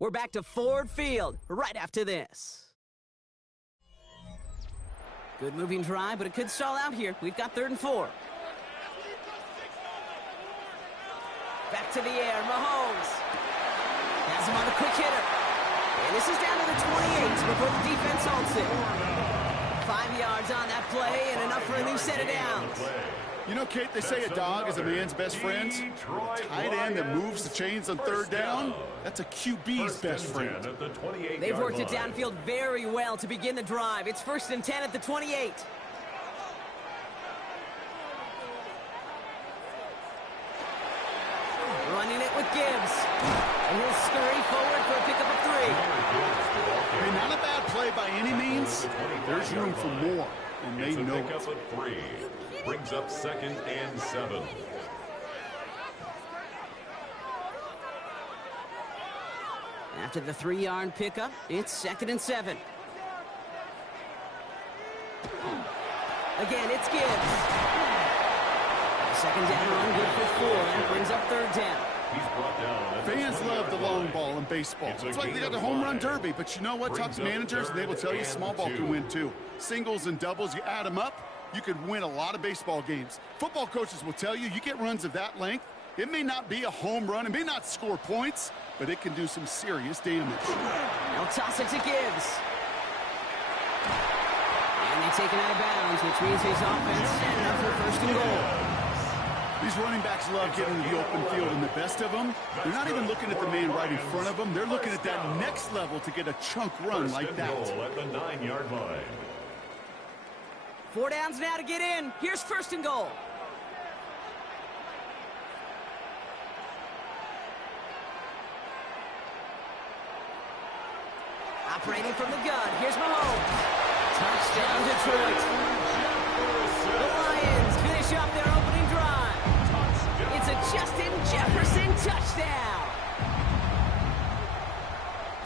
We're back to Ford Field right after this. Good moving drive, but it could stall out here. We've got 3rd and 4. Back to the air, Mahomes. Has him on the quick hitter. And this is down to the 28 before the defense halts it. 5 yards on that play and enough for a new set of downs. You know, Kate, they say a dog is a man's best friend. A tight end that moves the chains on third down, that's a QB's best friend. They've worked it downfield very well to begin the drive. It's 1st and 10 at the 28. Running it with Gibbs. And he'll scurry forward for a pickup of 3. Hey, not a bad play by any means. There's room for more, and they know it. Brings up 2nd and 7. After the 3-yard pickup, it's 2nd and 7. Again, it's Gibbs. Second down run, good for 4, and brings up 3rd down. Fans love the long ball in baseball. It's like they got the home run derby, but you know what? Talk to managers, and they will tell you small ball can win too. Singles and doubles, you add them up, you could win a lot of baseball games. Football coaches will tell you get runs of that length. It may not be a home run, it may not score points, but it can do some serious damage. They'll toss it to Gibbs. And they take it out of bounds, which means his offense set up for 1st and goal. These running backs love getting to the open field, and the best of them, they're not even looking at the man right in front of them. They're looking at that next level to get a chunk run like that. At the 9-yard line. 4 downs now to get in. Here's 1st and goal. Operating from the gun. Here's Mahomes. Touchdown, Detroit. The Lions finish off their opening drive. It's a Justin Jefferson touchdown.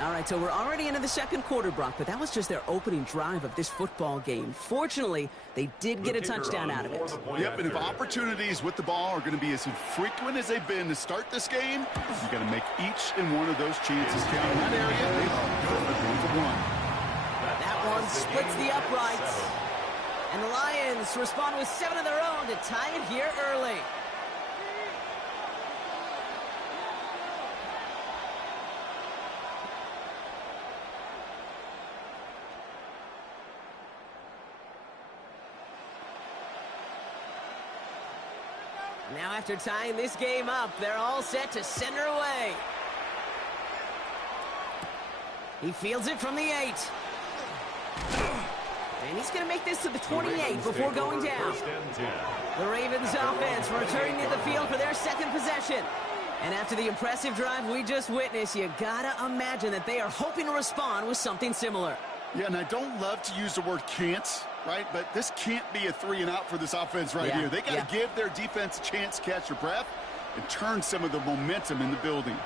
All right, so we're already into the second quarter, Brock, but that was just their opening drive of this football game. Fortunately, they did get a touchdown out of it. Yep, and if opportunities with the ball are going to be as infrequent as they've been to start this game, you got to make each and one of those chances count. In that area, they are perfect 1-for-1. That one splits the uprights. And the Lions respond with 7 of their own to tie it here early. Now after tying this game up, they're all set to send her away. He fields it from the 8. And he's going to make this to the 28 before going down. The Ravens offense returning to the field for their second possession. And after the impressive drive we just witnessed, you gotta imagine that they are hoping to respond with something similar. Yeah, and I don't love to use the word can't, right? But this can't be a 3-and-out for this offense right here. They got to give their defense a chance to catch their breath and turn some of the momentum in the building.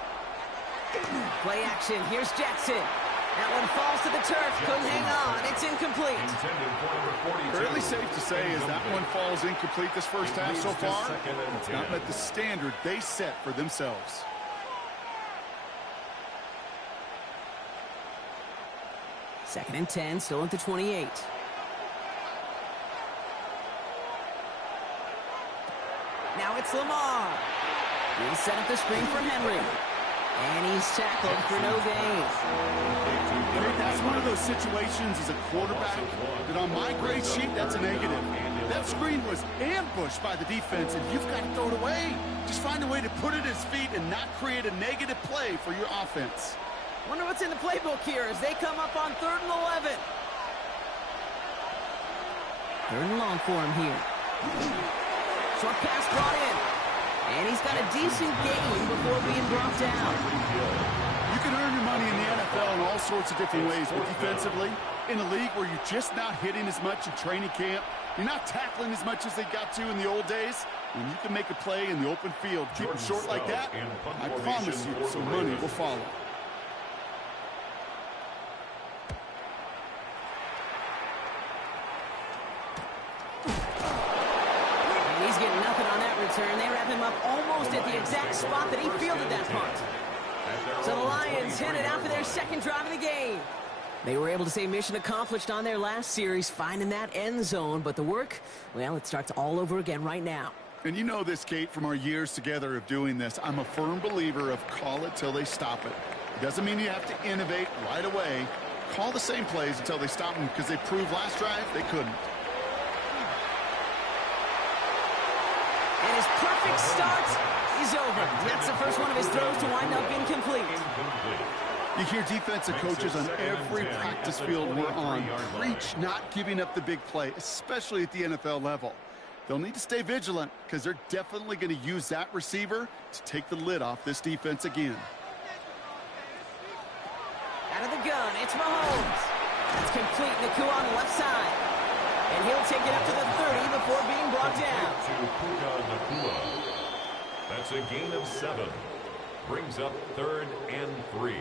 Play action. Here's Jackson. That one falls to the turf. Couldn't hang on. It's incomplete. Fairly safe to say as that one falls incomplete this first half so far. It's not met the standard they set for themselves. Second and 10, still at the 28. Now it's Lamar. He'll set up the screen for Henry. And he's tackled for no gain. That's one of those situations as a quarterback that on my grade sheet, that's a negative. That screen was ambushed by the defense, and you've got to throw it away. Just find a way to put it at his feet and not create a negative play for your offense. Wonder what's in the playbook here as they come up on 3rd and 11. 3rd and long for him here. Short pass brought in. And he's got a decent gain before being brought down. You can earn your money in the NFL in all sorts of different ways, but defensively, in a league where you're just not hitting as much in training camp, you're not tackling as much as they got to in the old days, when you can make a play in the open field, keep it short like that, I promise you some money will follow. He's getting nothing on that return. They wrap him up almost at the exact spot that he fielded that punt. So the Lions headed out for their second drive of the game. They were able to say mission accomplished on their last series, finding that end zone. But the work, well, it starts all over again right now. And you know this, Kate, from our years together of doing this. I'm a firm believer of call it till they stop it. It doesn't mean you have to innovate right away. Call the same plays until they stop them because they proved last drive they couldn't. And his perfect start is over. That's the first one of his throws to wind up incomplete. You hear defensive coaches on every practice field we're on preach not giving up the big play, especially at the NFL level. They'll need to stay vigilant because they're definitely going to use that receiver to take the lid off this defense again. Out of the gun, it's Mahomes. That's complete. Nakua on the left side. And he'll take it up to the 30 before being brought down. That's a gain of 7. Brings up 3rd and 3.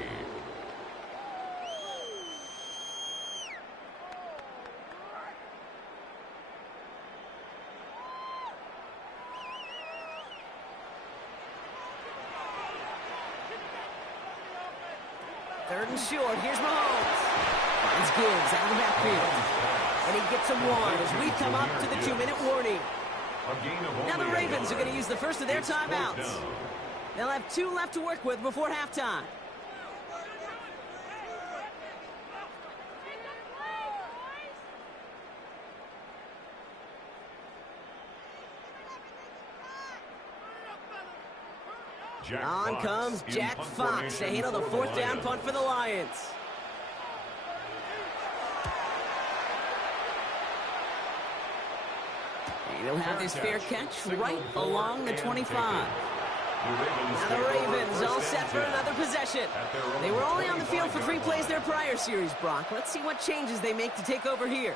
Third and short. Here's Mahomes. Finds Gibbs out of the backfield. And he gets a 1 as we come up to the 2-minute warning. Now the Ravens are going to use the first of their timeouts. They'll have 2 left to work with before halftime. On comes Jack Fox to handle the 4th down punt for the Lions. And he'll have this fair catch right along the 25. Now the Ravens all set for another possession. They were only on the field for 3 plays their prior series, Brock. Let's see what changes they make to take over here.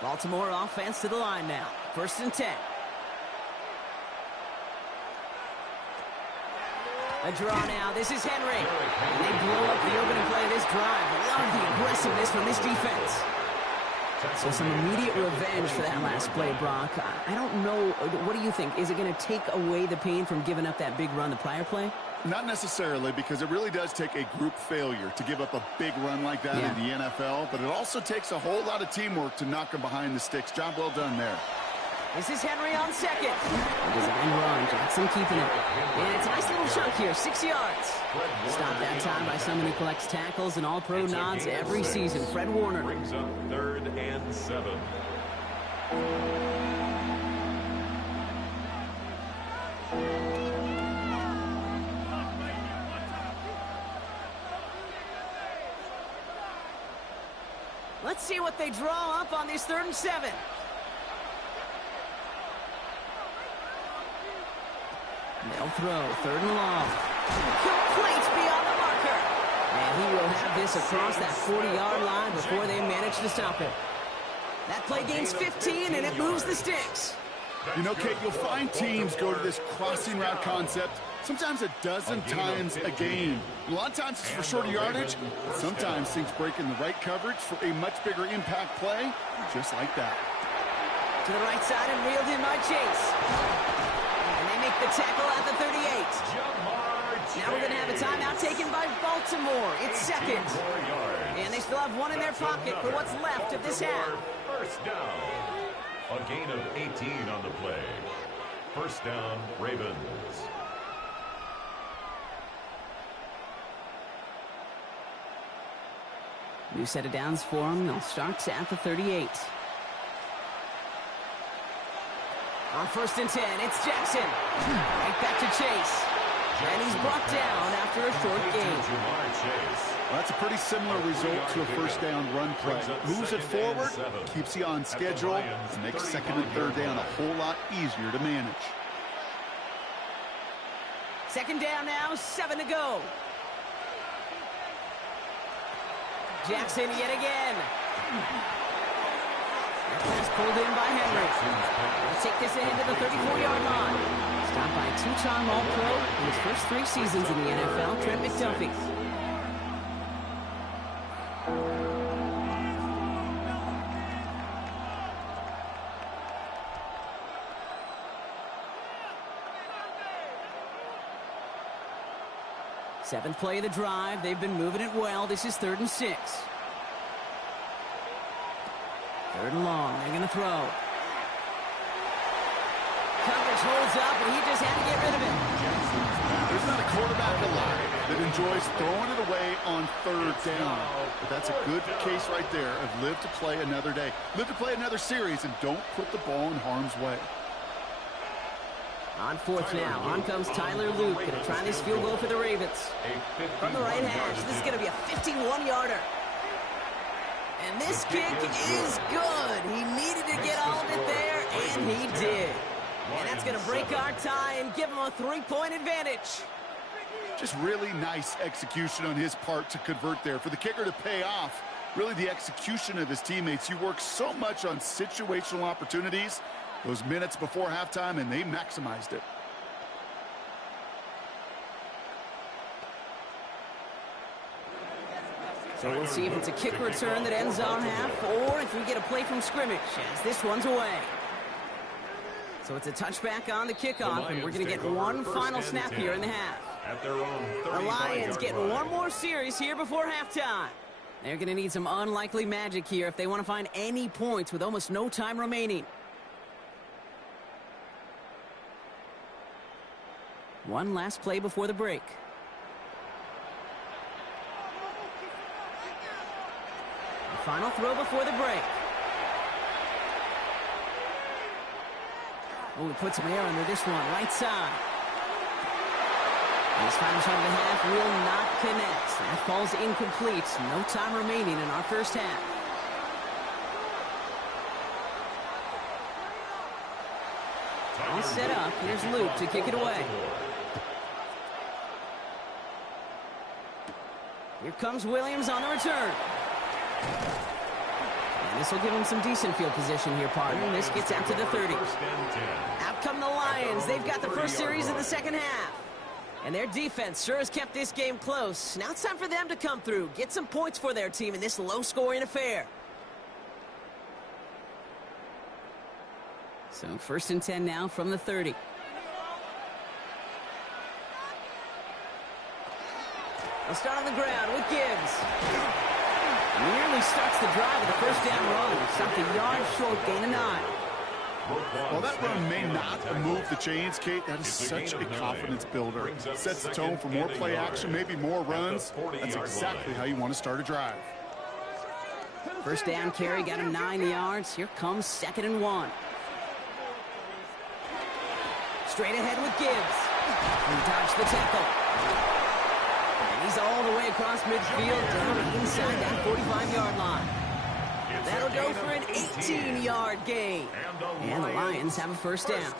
Baltimore offense to the line now. 1st and 10. A draw now. This is Henry. And they blow up the opening play of this drive. Love the aggressiveness from this defense. So some immediate revenge for that last play, Brock. I don't know. What do you think? Is it going to take away the pain from giving up that big run the prior play? Not necessarily, because it really does take a group failure to give up a big run like that in the NFL, but it also takes a whole lot of teamwork to knock them behind the sticks. Job well done there. This is Henry on second. A design run, Jackson keeping it. And it's a nice little chunk here, 6 yards. Stopped that time by someone who collects tackles and all-pro nods every season, Fred Warner. Brings up 3rd and 7. Let's see what they draw up on this 3rd and 7. They'll throw, 3rd and long. Complete beyond the marker. And he will have this across that 40-yard line before they manage to stop him. That play gains 15, and it moves the sticks. You know, Kate, you'll find teams go to this crossing route concept sometimes a dozen times a game. A lot of times it's for shorter yardage, but sometimes things break in the right coverage for a much bigger impact play, just like that. To the right side and reeled in by Chase. And they make the tackle at the 38. Now we're going to have a timeout taken by Baltimore. It's 2nd. And they still have one in their pocket for what's left of this half. First down. A gain of 18 on the play. First down, Ravens. New set of downs for them. They'll start at the 38. On 1st and 10, it's Jackson. Right back to Chase. And he's brought down after a short gain. Well, that's a pretty similar result to a first down run play. Moves it forward, keeps you on schedule, and makes 2nd and 3rd down a whole lot easier to manage. 2nd down now, 7 to go. Jackson yet again. That pass pulled in by Henry. They'll take this ahead to the 34-yard line. Stopped by a 2-time All-Pro in his first 3 seasons in the NFL, Trent McDuffie. Seventh play of the drive. They've been moving it well. This is 3rd and 6. 3rd and long. They're going to throw. Coverage holds up, and he just had to get rid of it. There's not a quarterback alive that enjoys throwing it away on 3rd down. But that's a good case right there of live to play another day. Live to play another series, and don't put the ball in harm's way. On 4th now, on comes Tyler Luke, going to try this field goal for the Ravens. From the right hash, this is going to be a 51-yarder. And this kick is good. He needed to get all of it there, and he did. And that's going to break our tie and give him a 3-point advantage. Just really nice execution on his part to convert there. For the kicker to pay off, really the execution of his teammates. You work so much on situational opportunities those minutes before halftime, and they maximized it. So we'll see if it's a kick return that ends our half, or if we get a play from scrimmage, as this one's away. So it's a touchback on the kickoff, and we're going to get one final snap here in the half. The Lions getting one more series here before halftime. They're going to need some unlikely magic here if they want to find any points with almost no time remaining. One last play before the break. The final throw before the break. Oh, he put some air under this one, right side. This final shot of the half will not connect. That falls incomplete. No time remaining in our first half. All set up. Here's Luke to kick it away. Here comes Williams on the return. And this will give him some decent field position here, partner. And this gets out to the 30. Out come the Lions. They've got the first series of the second half. And their defense sure has kept this game close. Now it's time for them to come through, get some points for their team in this low-scoring affair. So 1st and 10 now from the 30. They'll start on the ground with Gibbs. Nearly starts the drive with a first down run. Stopped a yard short, gain of 9. Well, that run may not have moved the chains, Kate. That is such a confidence builder. Sets the tone for more play action, maybe more runs. That's exactly how you want to start a drive. First down carry got him 9 yards. Here comes 2nd and 1. Straight ahead with Gibbs. He dodged the tackle. And he's all the way across midfield down inside that 45-yard line. That'll go for an 18-yard gain. And the Lions have a first down.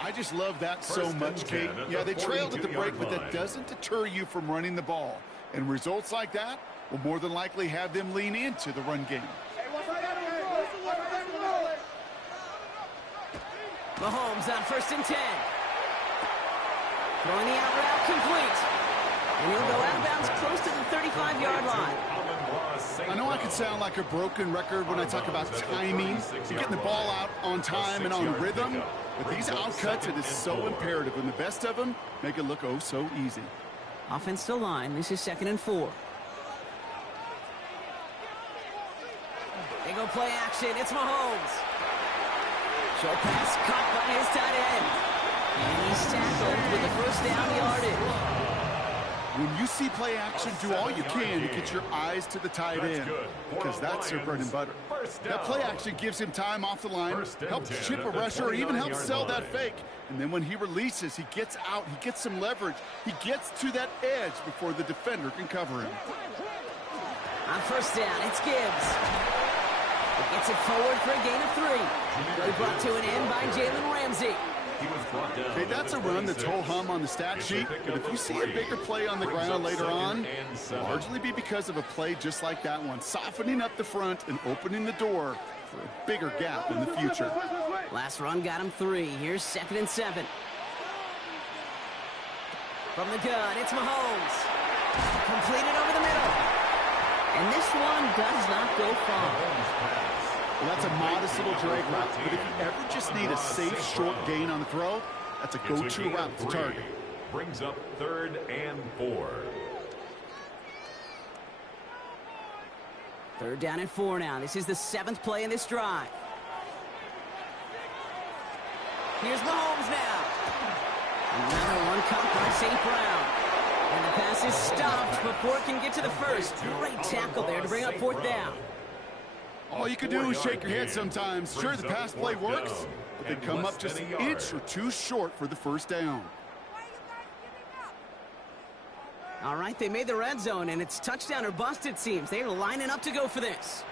I just love that so much, Kate. Yeah, they trailed at the break, but that doesn't deter you from running the ball. And results like that will more than likely have them lean into the run game. Mahomes on 1st and 10. Throwing the out route complete. And he'll go out of bounds close to the 35-yard line. I know I can sound like a broken record when I talk about timing, getting the ball out on time and on rhythm, but these outcuts, it is so imperative, and the best of them make it look oh so easy. Offensive line, this is 2nd and 4. They go play action, it's Mahomes. Short pass caught by his tight end. And he's tackled with the first down yardage. When you see play action, do all you can to get your eyes to the tight end, because that's their bread and butter. That play action gives him time off the line, helps chip a rusher, or even helps sell that fake. And then when he releases, he gets out, he gets some leverage. He gets to that edge before the defender can cover him. On first down, it's Gibbs. He gets it forward for a gain of 3. Really brought to an end by Jalen Ramsey. Okay, that's a run that's ho-hum on the stat sheet, but if you see a bigger play on the ground later on, it'll largely be because of a play just like that one, softening up the front and opening the door for a bigger gap in the future. Last run got him 3. Here's 2nd and 7. From the gun, it's Mahomes. Completed over the middle. And this one does not go far. Well, that's a modest little drag route, but if you ever just need a safe, short gain on the throw, that's a go-to route to target. Brings up 3rd and 4. 3rd down and 4 now. This is the 7th play in this drive. Here's Mahomes now. Another one caught by St. Brown. And the pass is stopped before it can get to the first. Great tackle there to bring up 4th down. All you can do is shake your head sometimes. Sure, the pass play works, but they come up just an inch or 2 short for the first down. All right, they made the red zone, and it's touchdown or bust, it seems. They're lining up to go for this.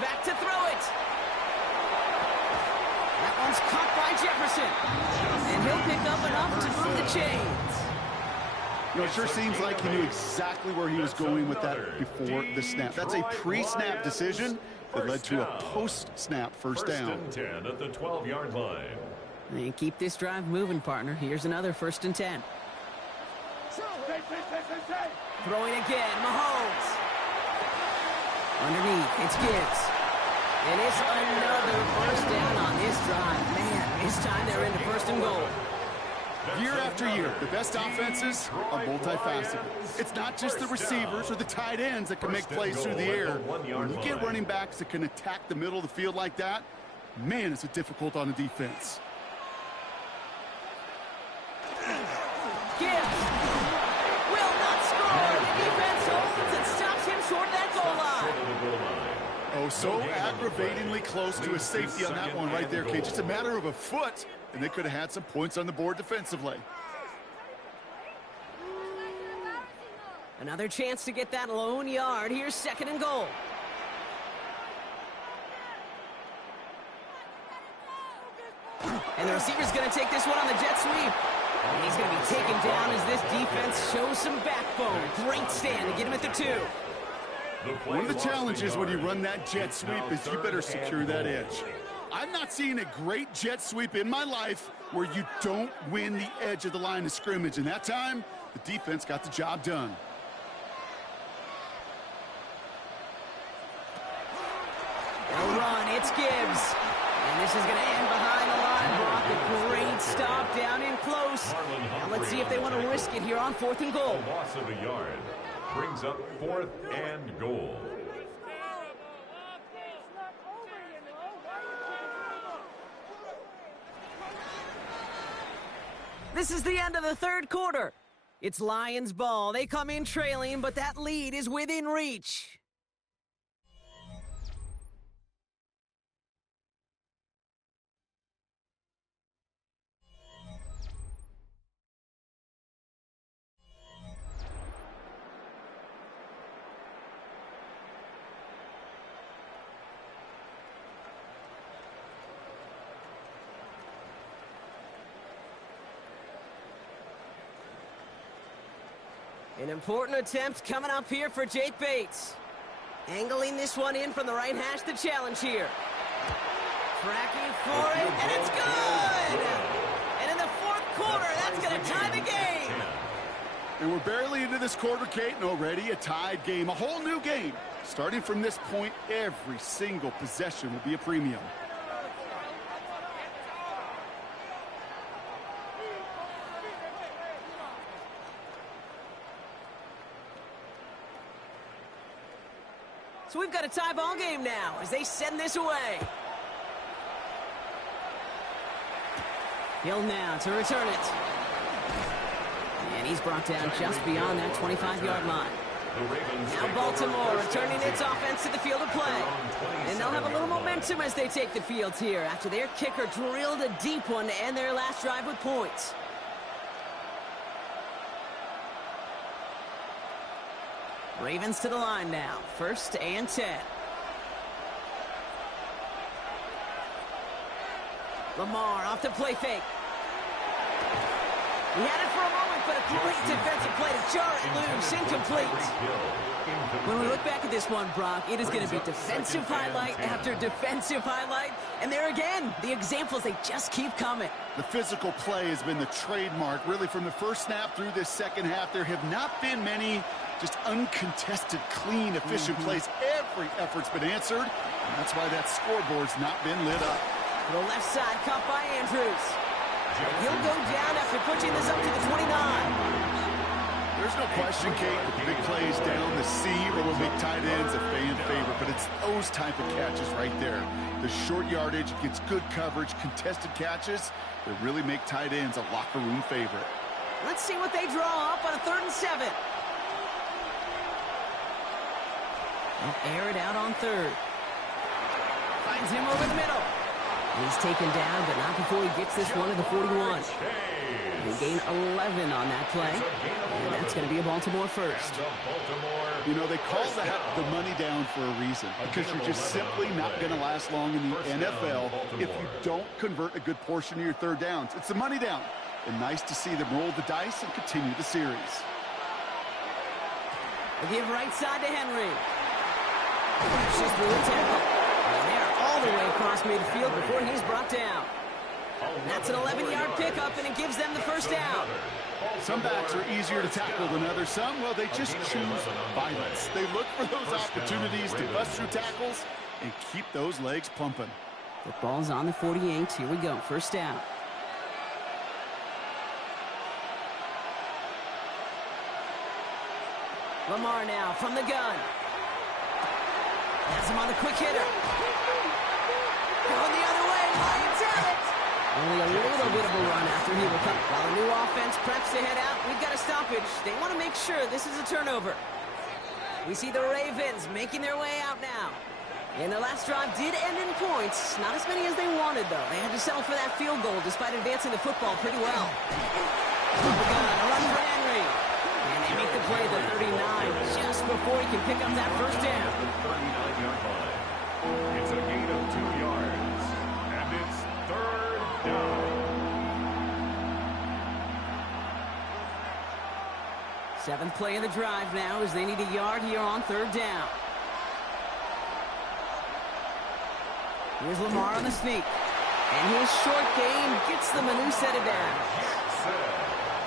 Back to throw it. That one's caught by Jefferson. And he'll pick up enough to move the chains. You know, it sure seems like he knew exactly where he was going with that before the snap. That's a pre-snap decision that led to a post-snap first down. 1st and 10 at the 12-yard line. And keep this drive moving, partner. Here's another 1st and 10. Throwing again, Mahomes. Underneath, it's Gibbs. And it's another first down on this drive. Man, this time they're into 1st and goal. Year after year, the best offenses are multifaceted. It's not just the receivers or the tight ends that can make plays through the air. When you get running backs that can attack the middle of the field like that, man, is it difficult on the defense. Gibbs will not score. The defense holds and stops him short of that goal line. Oh, so aggravatingly close to a safety on that one right there, Kate. Just a matter of a foot, and they could have had some points on the board defensively. Another chance to get that lone yard. Here's 2nd and goal. And the receiver's going to take this one on the jet sweep. And he's going to be taken down as this defense shows some backbone. Great stand to get him at the 2. One of the challenges when you run that jet sweep is you better secure that edge. I'm not seeing a great jet sweep in my life where you don't win the edge of the line of scrimmage. And that time, the defense got the job done. They'll run, it's Gibbs. And this is going to end behind the line. Brock, a great stop down in close. Now let's see if they want to risk it here on 4th and goal. A loss of a yard brings up 4th and goal. This is the end of the third quarter. It's Lions ball. They come in trailing, but that lead is within reach. An important attempt coming up here for Jake Bates. Angling this one in from the right hash, the challenge here. Tracking for it, and it's good! And in the fourth quarter, that's going to tie the game. And we're barely into this quarter, Kate, and already a tied game, a whole new game. Starting from this point, every single possession will be a premium. So we've got a tie ball game now as they send this away. Hill now to return it. And he's brought down just beyond that 25-yard line. Now Baltimore returning its offense to the field of play. And they'll have a little momentum as they take the field here after their kicker drilled a deep one to end their last drive with points. Ravens to the line now. 1st and 10. Lamar off the play fake. He had it for a moment, but a great defensive play to jar it loose. Incomplete. When we look back at this one, Brock, it is going to be defensive highlight after defensive highlight. And there again, the examples, they just keep coming. The physical play has been the trademark. Really, from the first snap through this second half, there have not been many just uncontested, clean, efficient plays. Every effort's been answered, and that's why that scoreboard's not been lit up. The left side caught by Andrews. He'll go down after pushing this up to the 29. There's no question, Kate, with the big plays down the seam or will make tight ends a fan favorite, but it's those type of catches right there. The short yardage against good coverage, contested catches, that really make tight ends a locker room favorite. Let's see what they draw up on a 3rd and 7. They'll air it out on 3rd. Finds him over the middle. He's taken down, but not before he gets this one to the 41. They gain 11 on that play, and that's going to be a Baltimore first. You know, they call that the money down for a reason, because you're just simply not going to last long in the NFL if you don't convert a good portion of your 3rd downs. It's the money down, and nice to see them roll the dice and continue the series. They give right side to Henry. She's through the tackle. And they're all the way across midfield before he's brought down. That's an 11-yard pickup, and it gives them the first down. Some backs are easier to tackle than others. Some, well, they just choose violence. They look for those opportunities to bust through tackles and keep those legs pumping. The ball's on the 48. Here we go. First down. Lamar now from the gun. Has him on the quick hitter. Going the other way. Lions have it. Only a little bit of a run after he will come. While the new offense preps to head out, we've got a stoppage. They want to make sure this is a turnover. We see the Ravens making their way out now. And their last drive did end in points. Not as many as they wanted, though. They had to settle for that field goal despite advancing the football pretty well. A run for Henry. And they make the play at the 39 just before he can pick up that first down. It's a gain of 2 yards, and it's 3rd down. Seventh play of the drive now as they need a yard here on 3rd down. Here's Lamar on the sneak. And his short game gets them a new set of downs.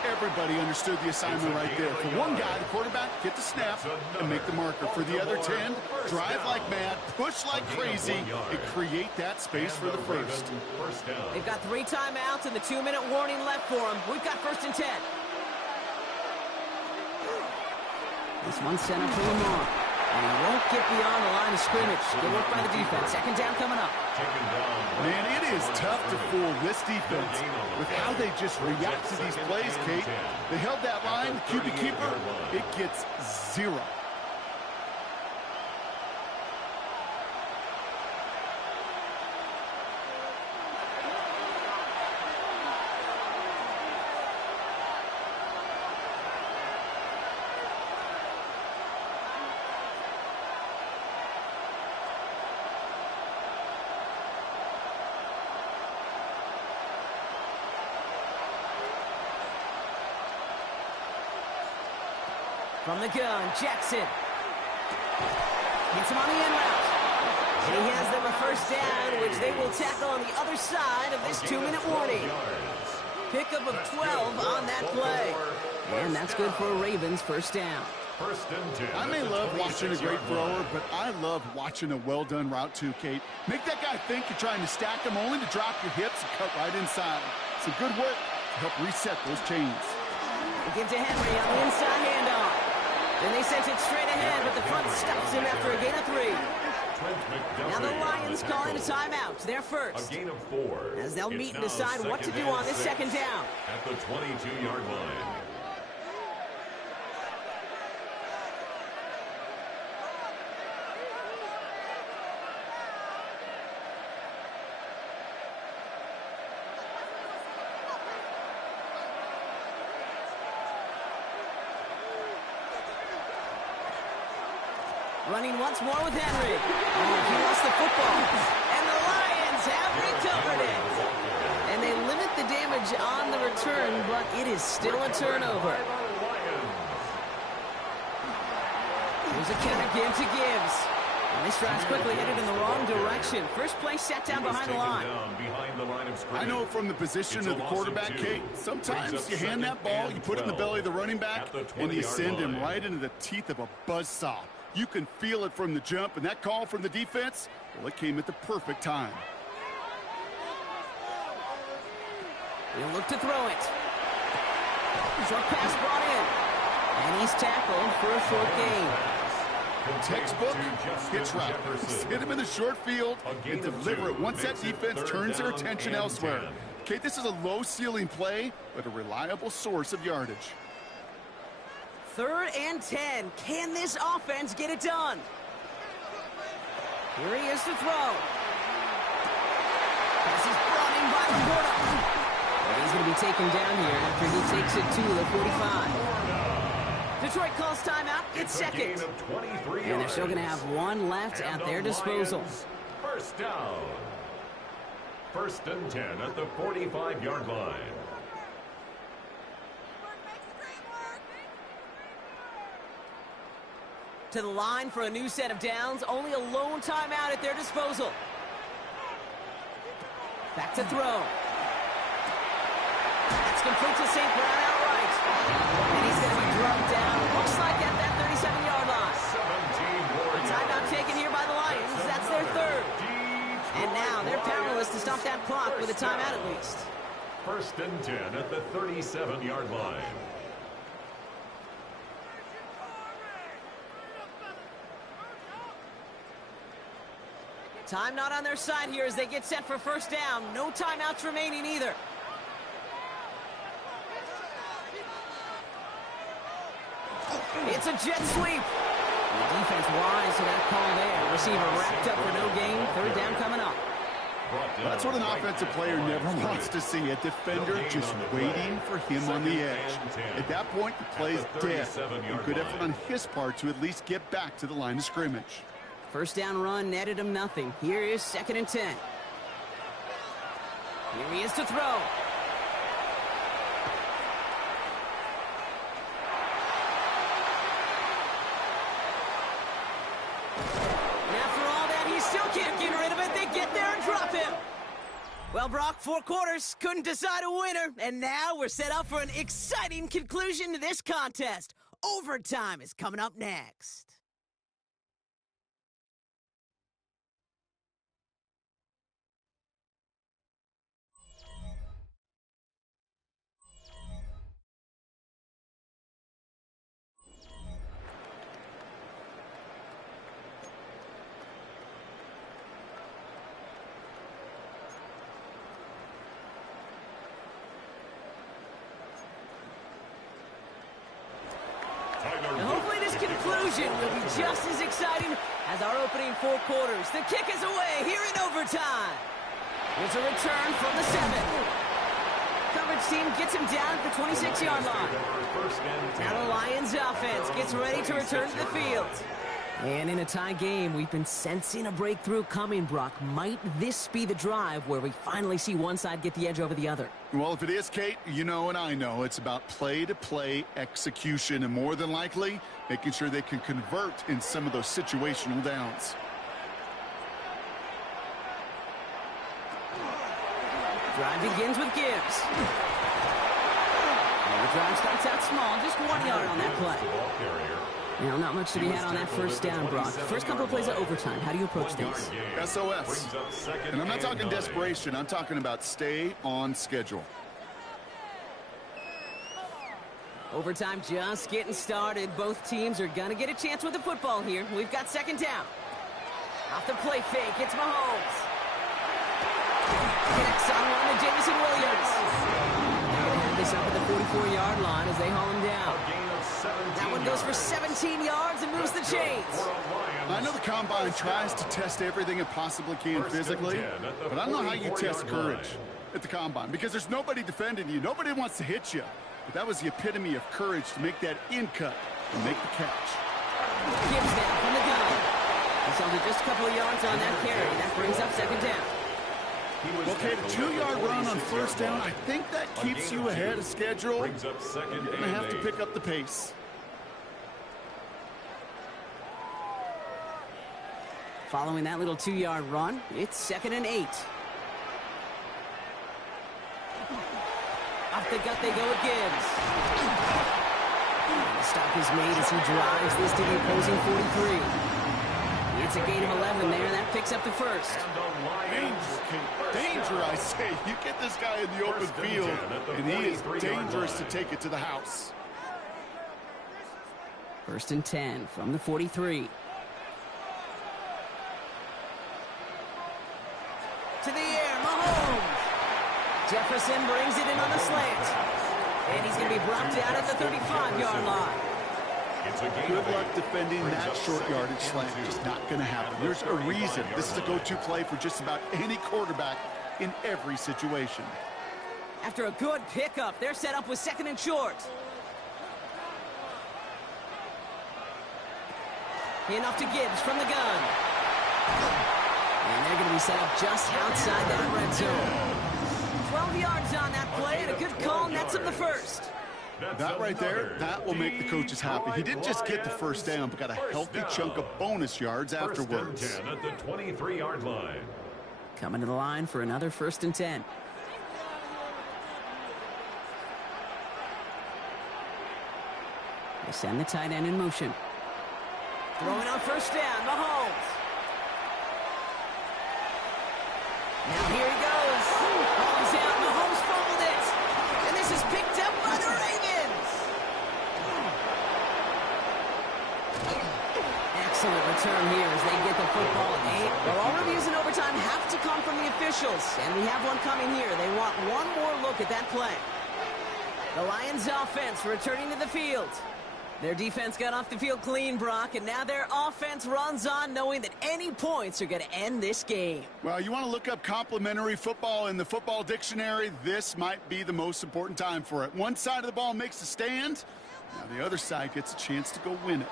Everybody understood the assignment right there. For one guy, the quarterback, get the snap and make the marker. For the other 10, drive like mad, push like crazy, and create that space for the first. They've got 3 timeouts and the 2-minute warning left for them. We've got 1st and 10. This one's sent up to Lamar. And he won't get beyond the line of scrimmage. Good work by the defense. 2nd down coming up. taken down. Man, it is tough to fool this defense with how they just react to these plays, Kate. They held that line, the QB keeper, it gets 0. From the gun, Jackson. Gets him on the end route. And he has them a first down, which they will tackle on the other side of this 2-minute warning. Pickup of 12 on that play. And that's good for a Ravens first down. I may love watching a great thrower, but I love watching a well-done route too, Kate. Make that guy think you're trying to stack him only to drop your hips and cut right inside. Some good work to help reset those chains. Give to Henry on the inside handoff. Then they sent it straight ahead, but the front stops him after a gain of 3. Now the Lions calling a timeout. They're first. A gain of 4. As they'll meet and decide what to do on this second down. At the 22-yard line. Running once more with Henry. Oh, he lost the football. And the Lions have recovered it. And they limit the damage on the return, but it is still a turnover. Here's a counter give to Gibbs. And this drive's quickly headed in the wrong direction. First play set down behind the line. I know from the position of the quarterback, Kate, sometimes you hand that ball, you put it in the belly of the running back, and you send him right into the teeth of a buzzsaw. You can feel it from the jump, and that call from the defense, well, it came at the perfect time. He'll look to throw it. Short pass brought in. And he's tackled for a short gain. Textbook hitch route. Just hit him in the short field and deliver it once that defense turns their attention elsewhere. Kate, this is a low-ceiling play, but a reliable source of yardage. 3rd and 10. Can this offense get it done? Here he is to throw. Pass is brought in by Laporta. And he's going to be taken down here after he takes it to the 45. Detroit calls timeout. It's second. And they're still going to have one left at their disposal. First down. 1st and 10 at the 45-yard line. To the line for a new set of downs. Only a lone timeout at their disposal. Back to throw. That's complete to St. Brown outright. And he's going to be drugged down. Looks like at that 37-yard line. Timeout taken here by the Lions. That's their 3rd. And now they're powerless to stop that clock with a timeout at least. 1st and 10 at the 37-yard line. Time not on their side here as they get set for first down. No timeouts remaining either. It's a jet sweep. The defense wise to that call there. Receiver wrapped up for no gain. 3rd down coming up. That's what an offensive player never wants to see. A defender just waiting for him on the edge. At that point, the play's dead. A good effort on his part to at least get back to the line of scrimmage. First down run netted him nothing. Here is 2nd and 10. Here he is to throw. And after all that, he still can't get rid of it. They get there and drop him. Well, Brock, 4 quarters couldn't decide a winner. And now we're set up for an exciting conclusion to this contest. Overtime is coming up next. conclusion will be just as exciting as our opening 4 quarters. The kick is away here in overtime. Here's a return from the 7. Coverage team gets him down at the 26-yard line. Now the Lions offense gets ready to return to the field. And in a tie game, we've been sensing a breakthrough coming, Brock. Might this be the drive where we finally see one side get the edge over the other? Well, if it is, Kate, you know and I know it's about play-to-play execution and more than likely making sure they can convert in some of those situational downs. Drive begins with Gibbs. And the drive starts out small, just 1 yard on that play. Now, not much to be had on that first down, Brock. First couple of plays of overtime. How do you approach things? SOS. And I'm not talking desperation. I'm talking about stay on schedule. Overtime just getting started. Both teams are going to get a chance with the football here. We've got second down. Off the play fake, it's Mahomes. Connects on one to Jameson Williams. They're going to have this up at the 44-yard line as they haul him down. That one goes for 17 yards and moves the chains. I know the Combine tries to test everything it possibly can physically, but I don't know how you test courage at the Combine because there's nobody defending you. Nobody wants to hit you. But that was the epitome of courage to make that in-cut and make the catch. Gibbs down from the gun. He's only just a couple of yards on that carry. That brings up second down. Okay, the 2-yard run on first down, I think that keeps you ahead of schedule. You're going to have to pick up the pace. Following that little 2-yard run, it's 2nd and 8. Off the gut they go with Gibbs. The stop is made as he drives this to the opposing 43. It's a gain of 11 there, and that picks up the first. Danger, I say. You get this guy in the open field, and he is dangerous to take it to the house. 1st and 10 from the 43. To the air, Mahomes. Jefferson brings it in on the slant. And he's going to be brought down at the 35-yard line. Good luck defending that short yardage slant. Just not going to happen. There's a reason. This is a go-to play for just about any quarterback in every situation. After a good pickup, they're set up with 2nd and short. Enough to Gibbs from the gun. And they're going to be set up just outside that red zone. 12 yards on that play, and a good call nets him the first. That right there, that will make the coaches happy. He didn't just get the first down, but got a healthy chunk of bonus yards afterwards. 1st and 10 at the 23-yard line. Coming to the line for another 1st and 10. They send the tight end in motion. Throwing on first down, Mahomes. Now here he goes. Ball's out, Mahomes fumbled it. And this is picked up by the Ravens. Excellent return here as they get the football at 8. Well, all reviews in overtime have to come from the officials. And we have one coming here. They want one more look at that play. The Lions offense returning to the field. Their defense got off the field clean, Brock, and now their offense runs on knowing that any points are going to end this game. Well, you want to look up complimentary football in the football dictionary, this might be the most important time for it. One side of the ball makes a stand, now the other side gets a chance to go win it.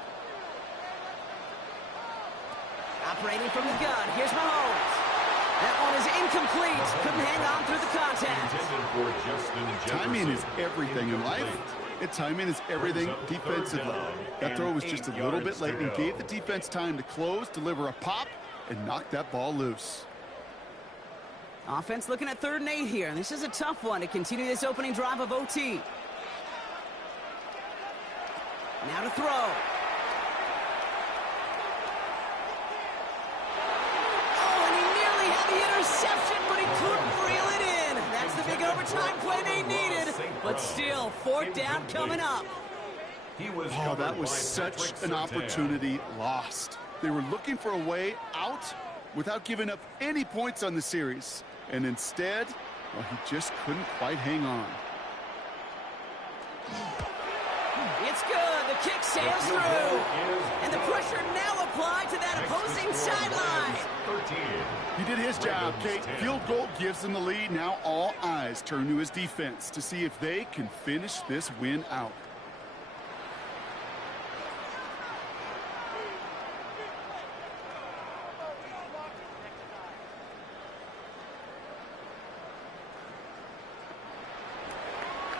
Operating from the gun, here's Mahomes. That one is incomplete. Couldn't hang on through the contact. Timing is everything in life. And timing is everything defensively. That throw was just a little bit late and gave the defense time to close, deliver a pop, and knock that ball loose. Offense looking at 3rd and 8 here. And this is a tough one to continue this opening drive of OT. Now to throw. Oh, and he nearly had the interception, but he couldn't reel it in. That's the big overtime play they needed. But still, 4th down coming up. Oh, that was such an opportunity lost. They were looking for a way out without giving up any points on the series. And instead, well, he just couldn't quite hang on. It's It's good. The kick sails through. And the pressure now applied to that opposing sideline. He did his job, Kate. Field goal gives him the lead. Now all eyes turn to his defense to see if they can finish this win out.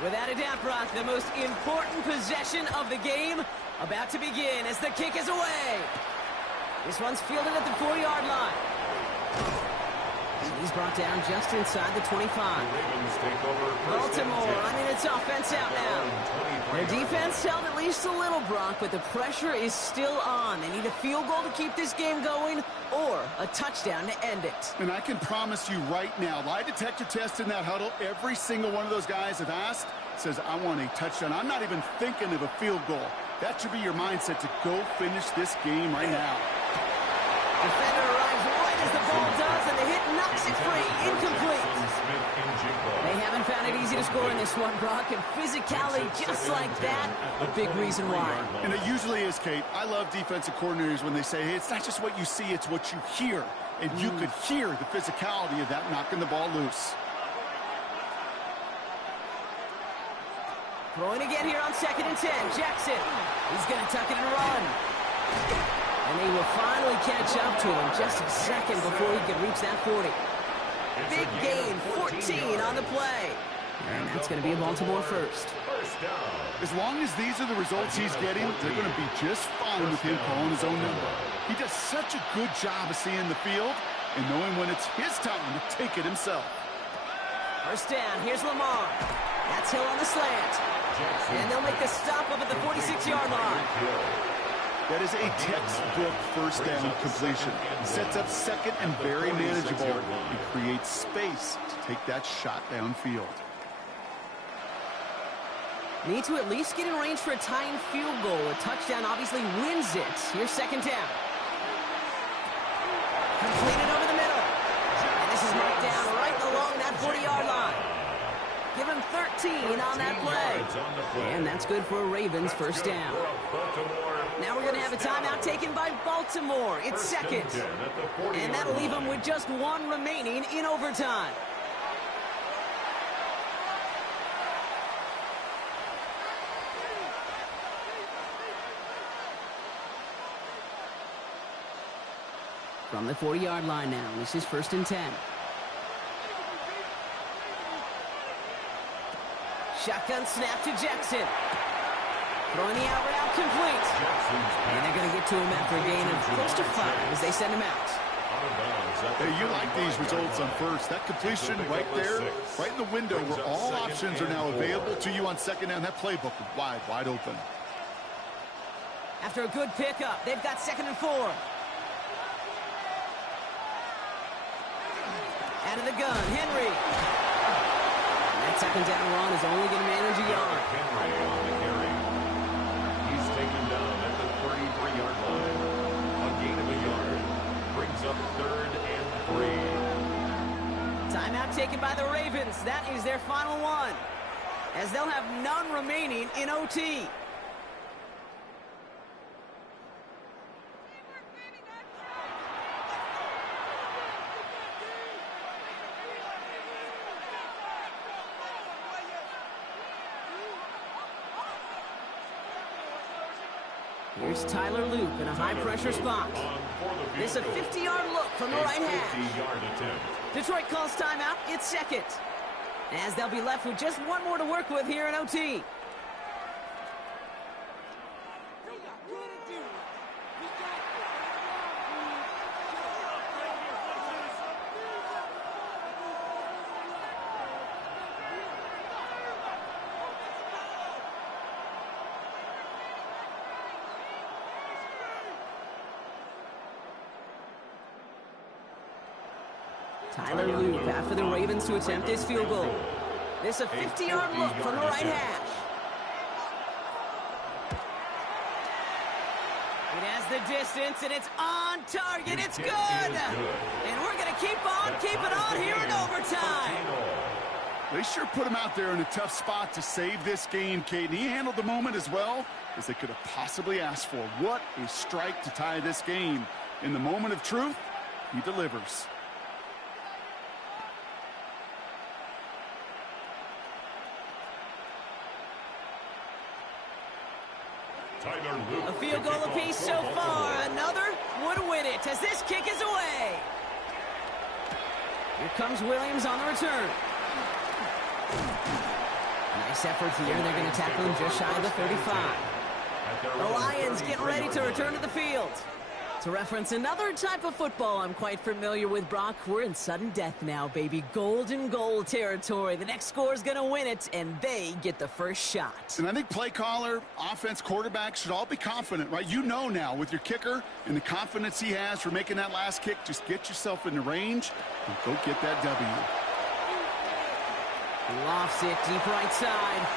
Without a doubt, Brock, the most important possession of the game about to begin as the kick is away. This one's fielded at the 40-yard line. And he's brought down just inside the 25. Baltimore running its offense out now. Their defense held at least a little, Brock, but the pressure is still on. They need a field goal to keep this game going or a touchdown to end it. And I can promise you right now, lie detector test in that huddle, every single one of those guys have asked, says, I want a touchdown. I'm not even thinking of a field goal. That should be your mindset to go finish this game right now. Defender arrives right as the ball does, and the hit knocks it free. Incomplete. They haven't found it easy to score in this one, Brock, and physicality just like that, a big reason why. And it usually is, Kate. I love defensive coordinators when they say, hey, it's not just what you see, it's what you hear. And you could hear the physicality of that knocking the ball loose. Throwing again here on 2nd and 10. Jackson. He's going to tuck it and run. And they will finally catch up to him just a second before he can reach that 40. Big gain, 14 on the play. And that's going to be a Baltimore first. As long as these are the results he's getting, they're going to be just fine with him calling his own number. He does such a good job of seeing the field and knowing when it's his time to take it himself. First down, here's Lamar. That's Hill on the slant. And they'll make the stop up at the 46-yard line. That is a textbook first down completion. Sets up second and very manageable and creates space to take that shot downfield. Need to at least get in range for a tying field goal. A touchdown obviously wins it. Here's 2nd down. Completed over the middle. And this is marked down right along that 40-yard line. Give him 13 on that play. And that's good for a Ravens first down. Now we're going to have a timeout taken by Baltimore. It's second. And that'll leave them with just one remaining in overtime. From the 40-yard line now, this is 1st and 10. Shotgun snap to Jackson. Throwing the out route complete. And they're going to get to him after a gain of close to 5 as they send him out. Hey, you like these results on first. That completion right there, right in the window where all options are now available to you on 2nd down. That playbook is wide open. After a good pickup, they've got 2nd and 4. Out of the gun, Henry. And that 2nd down run is only going to manage a yard. Henry on the carry. He's taken down at the 33-yard line. A gain of a yard. Brings up 3rd and 3. Timeout taken by the Ravens. That is their final one, as they'll have none remaining in OT. Here's Tyler Loop in a high-pressure spot. This is a 50-yard look from the right hash. Detroit calls timeout. It's 2nd, as they'll be left with just one more to work with here in OT. Tyler Loop after the Ravens to attempt his field goal. This is a 50-yard look from the right hash. It has the distance, and it's on target. It's good. And we're going to keep on keeping on here in overtime. They sure put him out there in a tough spot to save this game, Kate. And he handled the moment as well as they could have possibly asked for. What a strike to tie this game. In the moment of truth, he delivers. Tyler A field goal apiece so far. Another would win it as this kick is away. Here comes Williams on the return. Nice effort here. They're going to tackle him just shy of the 35. The Lions getting ready to return to the field. To reference another type of football I'm quite familiar with, Brock, we're in sudden death now, baby. Golden goal territory. The next score is going to win it, and they get the first shot. And I think play caller, offense, quarterback should all be confident, right? You know now with your kicker and the confidence he has for making that last kick, just get yourself in the range and go get that W. Lofts it deep right side.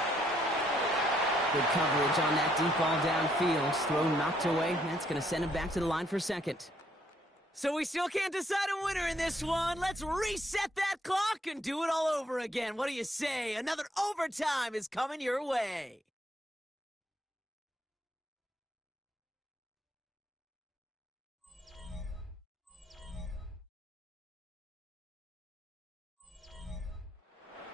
Good coverage on that deep ball downfield. Throw knocked away. That's going to send him back to the line for second. So we still can't decide a winner in this one. Let's reset that clock and do it all over again. What do you say? Another overtime is coming your way.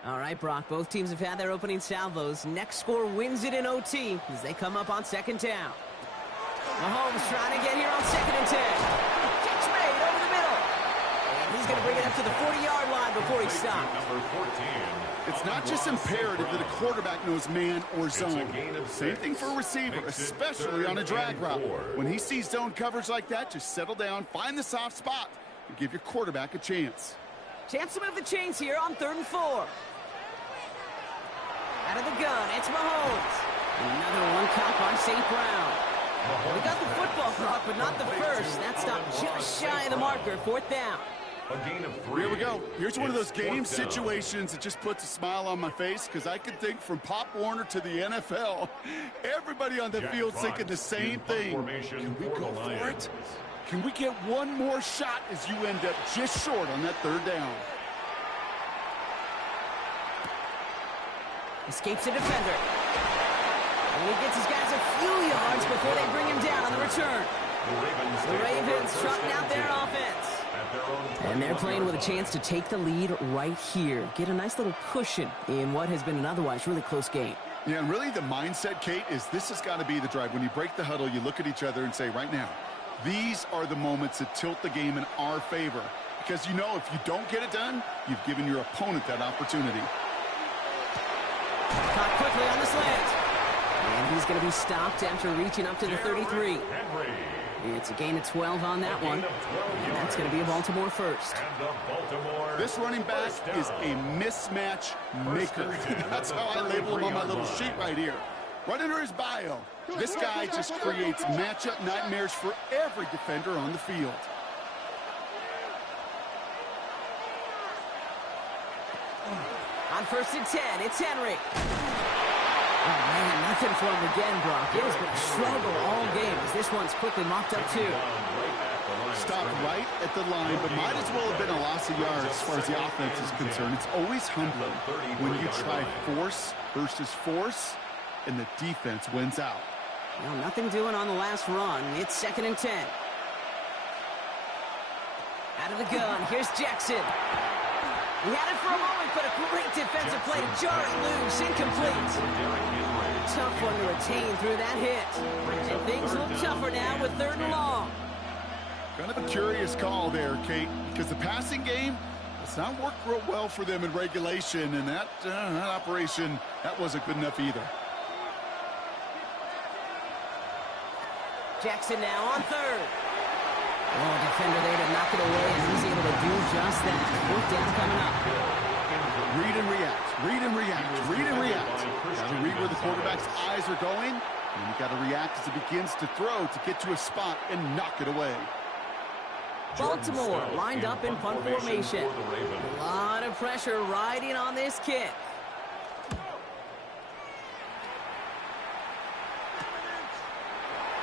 All right, Brock, both teams have had their opening salvos. Next score wins it in OT as they come up on second down. Mahomes trying to get here on 2nd and 10. Catch made over the middle. And he's going to bring it up to the 40-yard line before he stops. Number 14. It's not just imperative that a quarterback knows man or zone. Same thing for a receiver, especially on a drag route. When he sees zone coverage like that, just settle down, find the soft spot, and give your quarterback a chance. Chance to move the chains here on 3rd and 4. Out of the gun, it's Mahomes. Another one caught by St. Brown. We got the football clock, but not the first. That stopped just shy of the marker, 4th down. A gain of 3. Here we go. Here's one of those game situations that just puts a smile on my face because I can think from Pop Warner to the NFL. Everybody on the field thinking the same thing. Can we go for it? Can we get one more shot as you end up just short on that 3rd down? Escapes a defender. And he gets his guys a few yards before they bring him down on the return. The Ravens trotting out their offense. And they're playing with a chance to take the lead right here. Get a nice little cushion in what has been an otherwise really close game. Yeah, and really the mindset, Kate, is this has got to be the drive. When you break the huddle, you look at each other and say, right now, these are the moments that tilt the game in our favor. Because you know if you don't get it done, you've given your opponent that opportunity. Caught quickly on the slant. And he's going to be stopped after reaching up to the 33. It's a gain of 12 on that one. And that's going to be a Baltimore first. This running back is a mismatch maker. That's how I label him on my little sheet right here. Right under his bio, this guy just creates matchup nightmares for every defender on the field. On 1st and 10, it's Henry. Oh, man, nothing for him again, Brock. It has been a struggle all game as this one's quickly mocked up, too. Stopped right at the line, but might as well have been a loss of yards as far as the offense is concerned. It's always humbling when you try force versus force, and the defense wins out. Well, nothing doing on the last run. It's 2nd and 10. Out of the gun, here's Jackson. He had it for a moment, but a great defensive play to jar it loose. Incomplete. Tough one to retain through that hit. And things look tougher now with 3rd and long. Kind of a curious call there, Kate, because the passing game, it's not worked real well for them in regulation, and that operation, that wasn't good enough either. Jackson now on 3rd. Oh, defender there to knock it away, and he's able to do just that. 4th down coming up. Read and react, read and react, read and react. Got to read where the quarterback's eyes are going, and you got to react as it begins to throw to get to a spot and knock it away. Baltimore lined up in punt formation. A lot of pressure riding on this kick.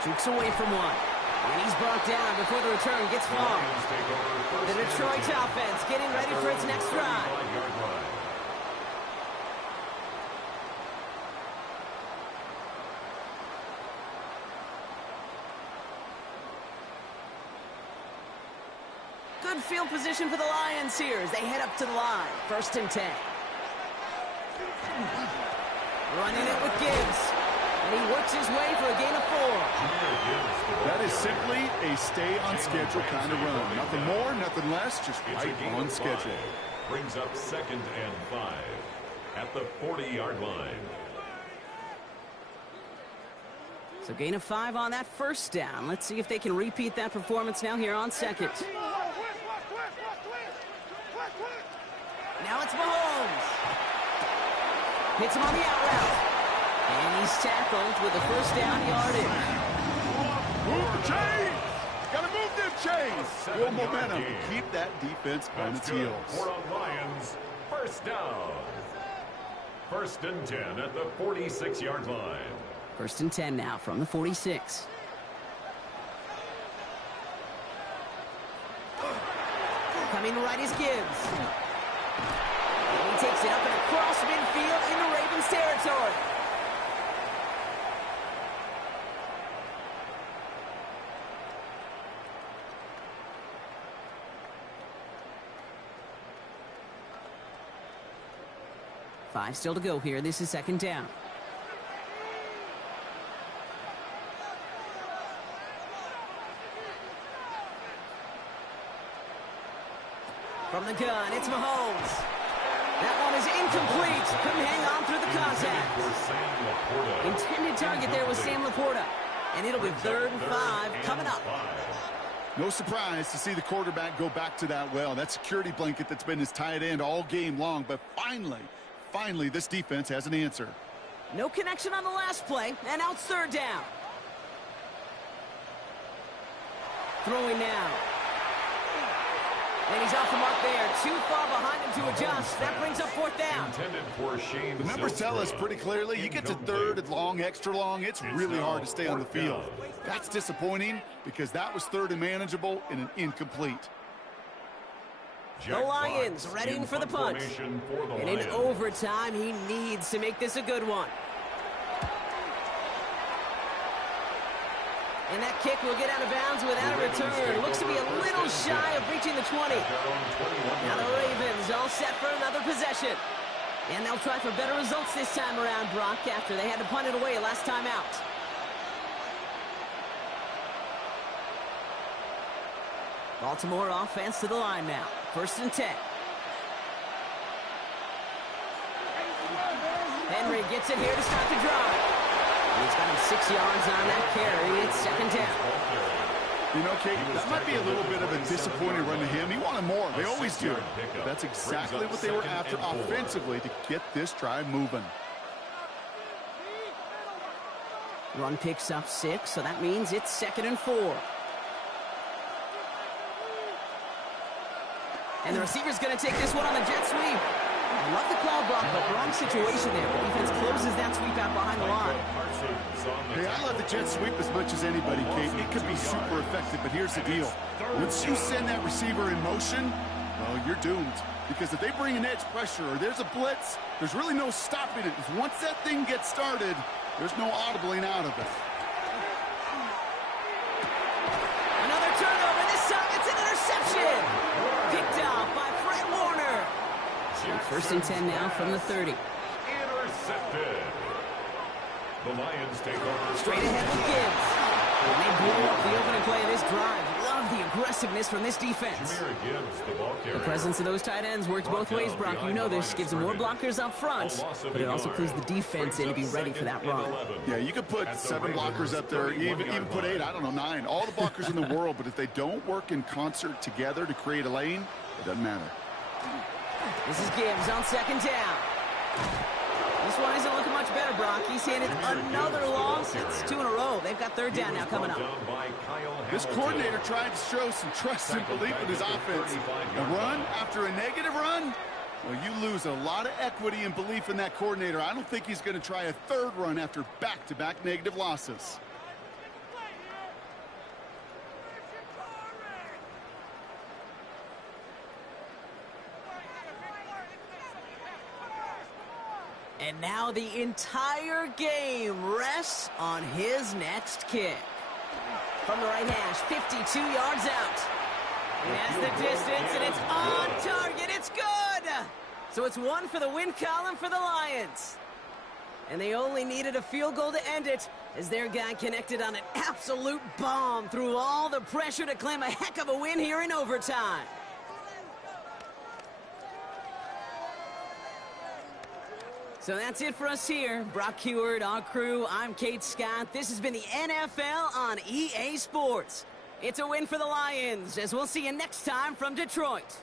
Jukes away from one. And he's brought down before the return gets far. The Detroit offense getting ready for its next drive. good field position for the Lions here as they head up to the line. 1st and 10. Running it with Gibbs. And he works his way for a gain of 4. That is simply a stay-on-schedule kind of run. Nothing more, nothing less, just right on schedule. Brings up 2nd and 5 at the 40-yard line. So gain of 5 on that 1st down. Let's see if they can repeat that performance now here on 2nd. Now it's Mahomes. Hits him on the out route. And he's tackled with a 1st down yardage. Move the chains! Gotta move them chains! Real momentum to keep that defense on its heels. For the Lions, 1st down. 1st and 10 at the 46-yard line. 1st and 10 now from the 46. Coming right is Gibbs. And he takes it up and across midfield into Ravens territory. Five still to go here. This is 2nd down. From the gun, it's Mahomes. That one is incomplete. Couldn't hang on through the contact. Intended target there was Sam Laporta. And it'll be 3rd and 5 coming up. No surprise to see the quarterback go back to that well. That security blanket that's been his tight end all game long. But finally, this defense has an answer. No connection on the last play. And now it's 3rd down. Throwing now. And he's off the mark there. Too far behind him to adjust. That brings up 4th down. The numbers tell us pretty clearly, you get to 3rd and long, extra long, it's really hard to stay on the field. That's disappointing because that was 3rd and manageable and an incomplete. The Lions readying for the punt. And in overtime, he needs to make this a good one. And that kick will get out of bounds without a return. Looks to be a little shy of reaching the 20. Now the Ravens all set for another possession. And they'll try for better results this time around, Brock, after they had to punt it away last time out. Baltimore offense to the line now. 1st and 10. Henry gets it here to start the drive. He's got him 6 yards on that carry. It's 2nd down. You know, Kate, that might be a little bit of a disappointing run to him. He wanted more. They always do. But that's exactly what they were after offensively to get this drive moving. Run picks up 6, so that means it's 2nd and 4. And the receiver's going to take this one on the jet sweep. I love the call, Brock, but wrong situation there. The defense closes that sweep out behind the line. Hey, I love the jet sweep as much as anybody, Kate. It could be super effective, but here's the deal. Once you send that receiver in motion, well, you're doomed. Because if they bring an edge pressure or there's a blitz, there's really no stopping it. Once that thing gets started, there's no audibling out of it. Another turnover. This time it's an interception. Picked off by Fred Warner. 1st and 10 now from the 30. Intercepted. The Lions take over. Straight ahead with Gibbs. And they blew up the opening play of this drive. Love the aggressiveness from this defense. The presence of those tight ends works both ways, Brock. You know this. Gives them more blockers up front, but it also clues the defense in to be ready for that run. Yeah, you could put 7 blockers up there, even put 8, I don't know, 9. All the blockers in the world, but if they don't work in concert together to create a lane, it doesn't matter. This is Gibbs on 2nd down. This one isn't looking much better, Brock. He's handed another loss. It's 2 in a row. They've got 3rd down now coming up. This coordinator tried to show some trust and belief in his offense. A run after a negative run? Well, you lose a lot of equity and belief in that coordinator. I don't think he's going to try a 3rd run after back-to-back negative losses. And now the entire game rests on his next kick. From the right hash, 52 yards out. He has the distance, and it's on target. It's good! So it's one for the win column for the Lions. And they only needed a field goal to end it, as their guy connected on an absolute bomb through all the pressure to claim a heck of a win here in overtime. So that's it for us here. Brock Huard, our crew, I'm Kate Scott. This has been the NFL on EA Sports. It's a win for the Lions, as we'll see you next time from Detroit.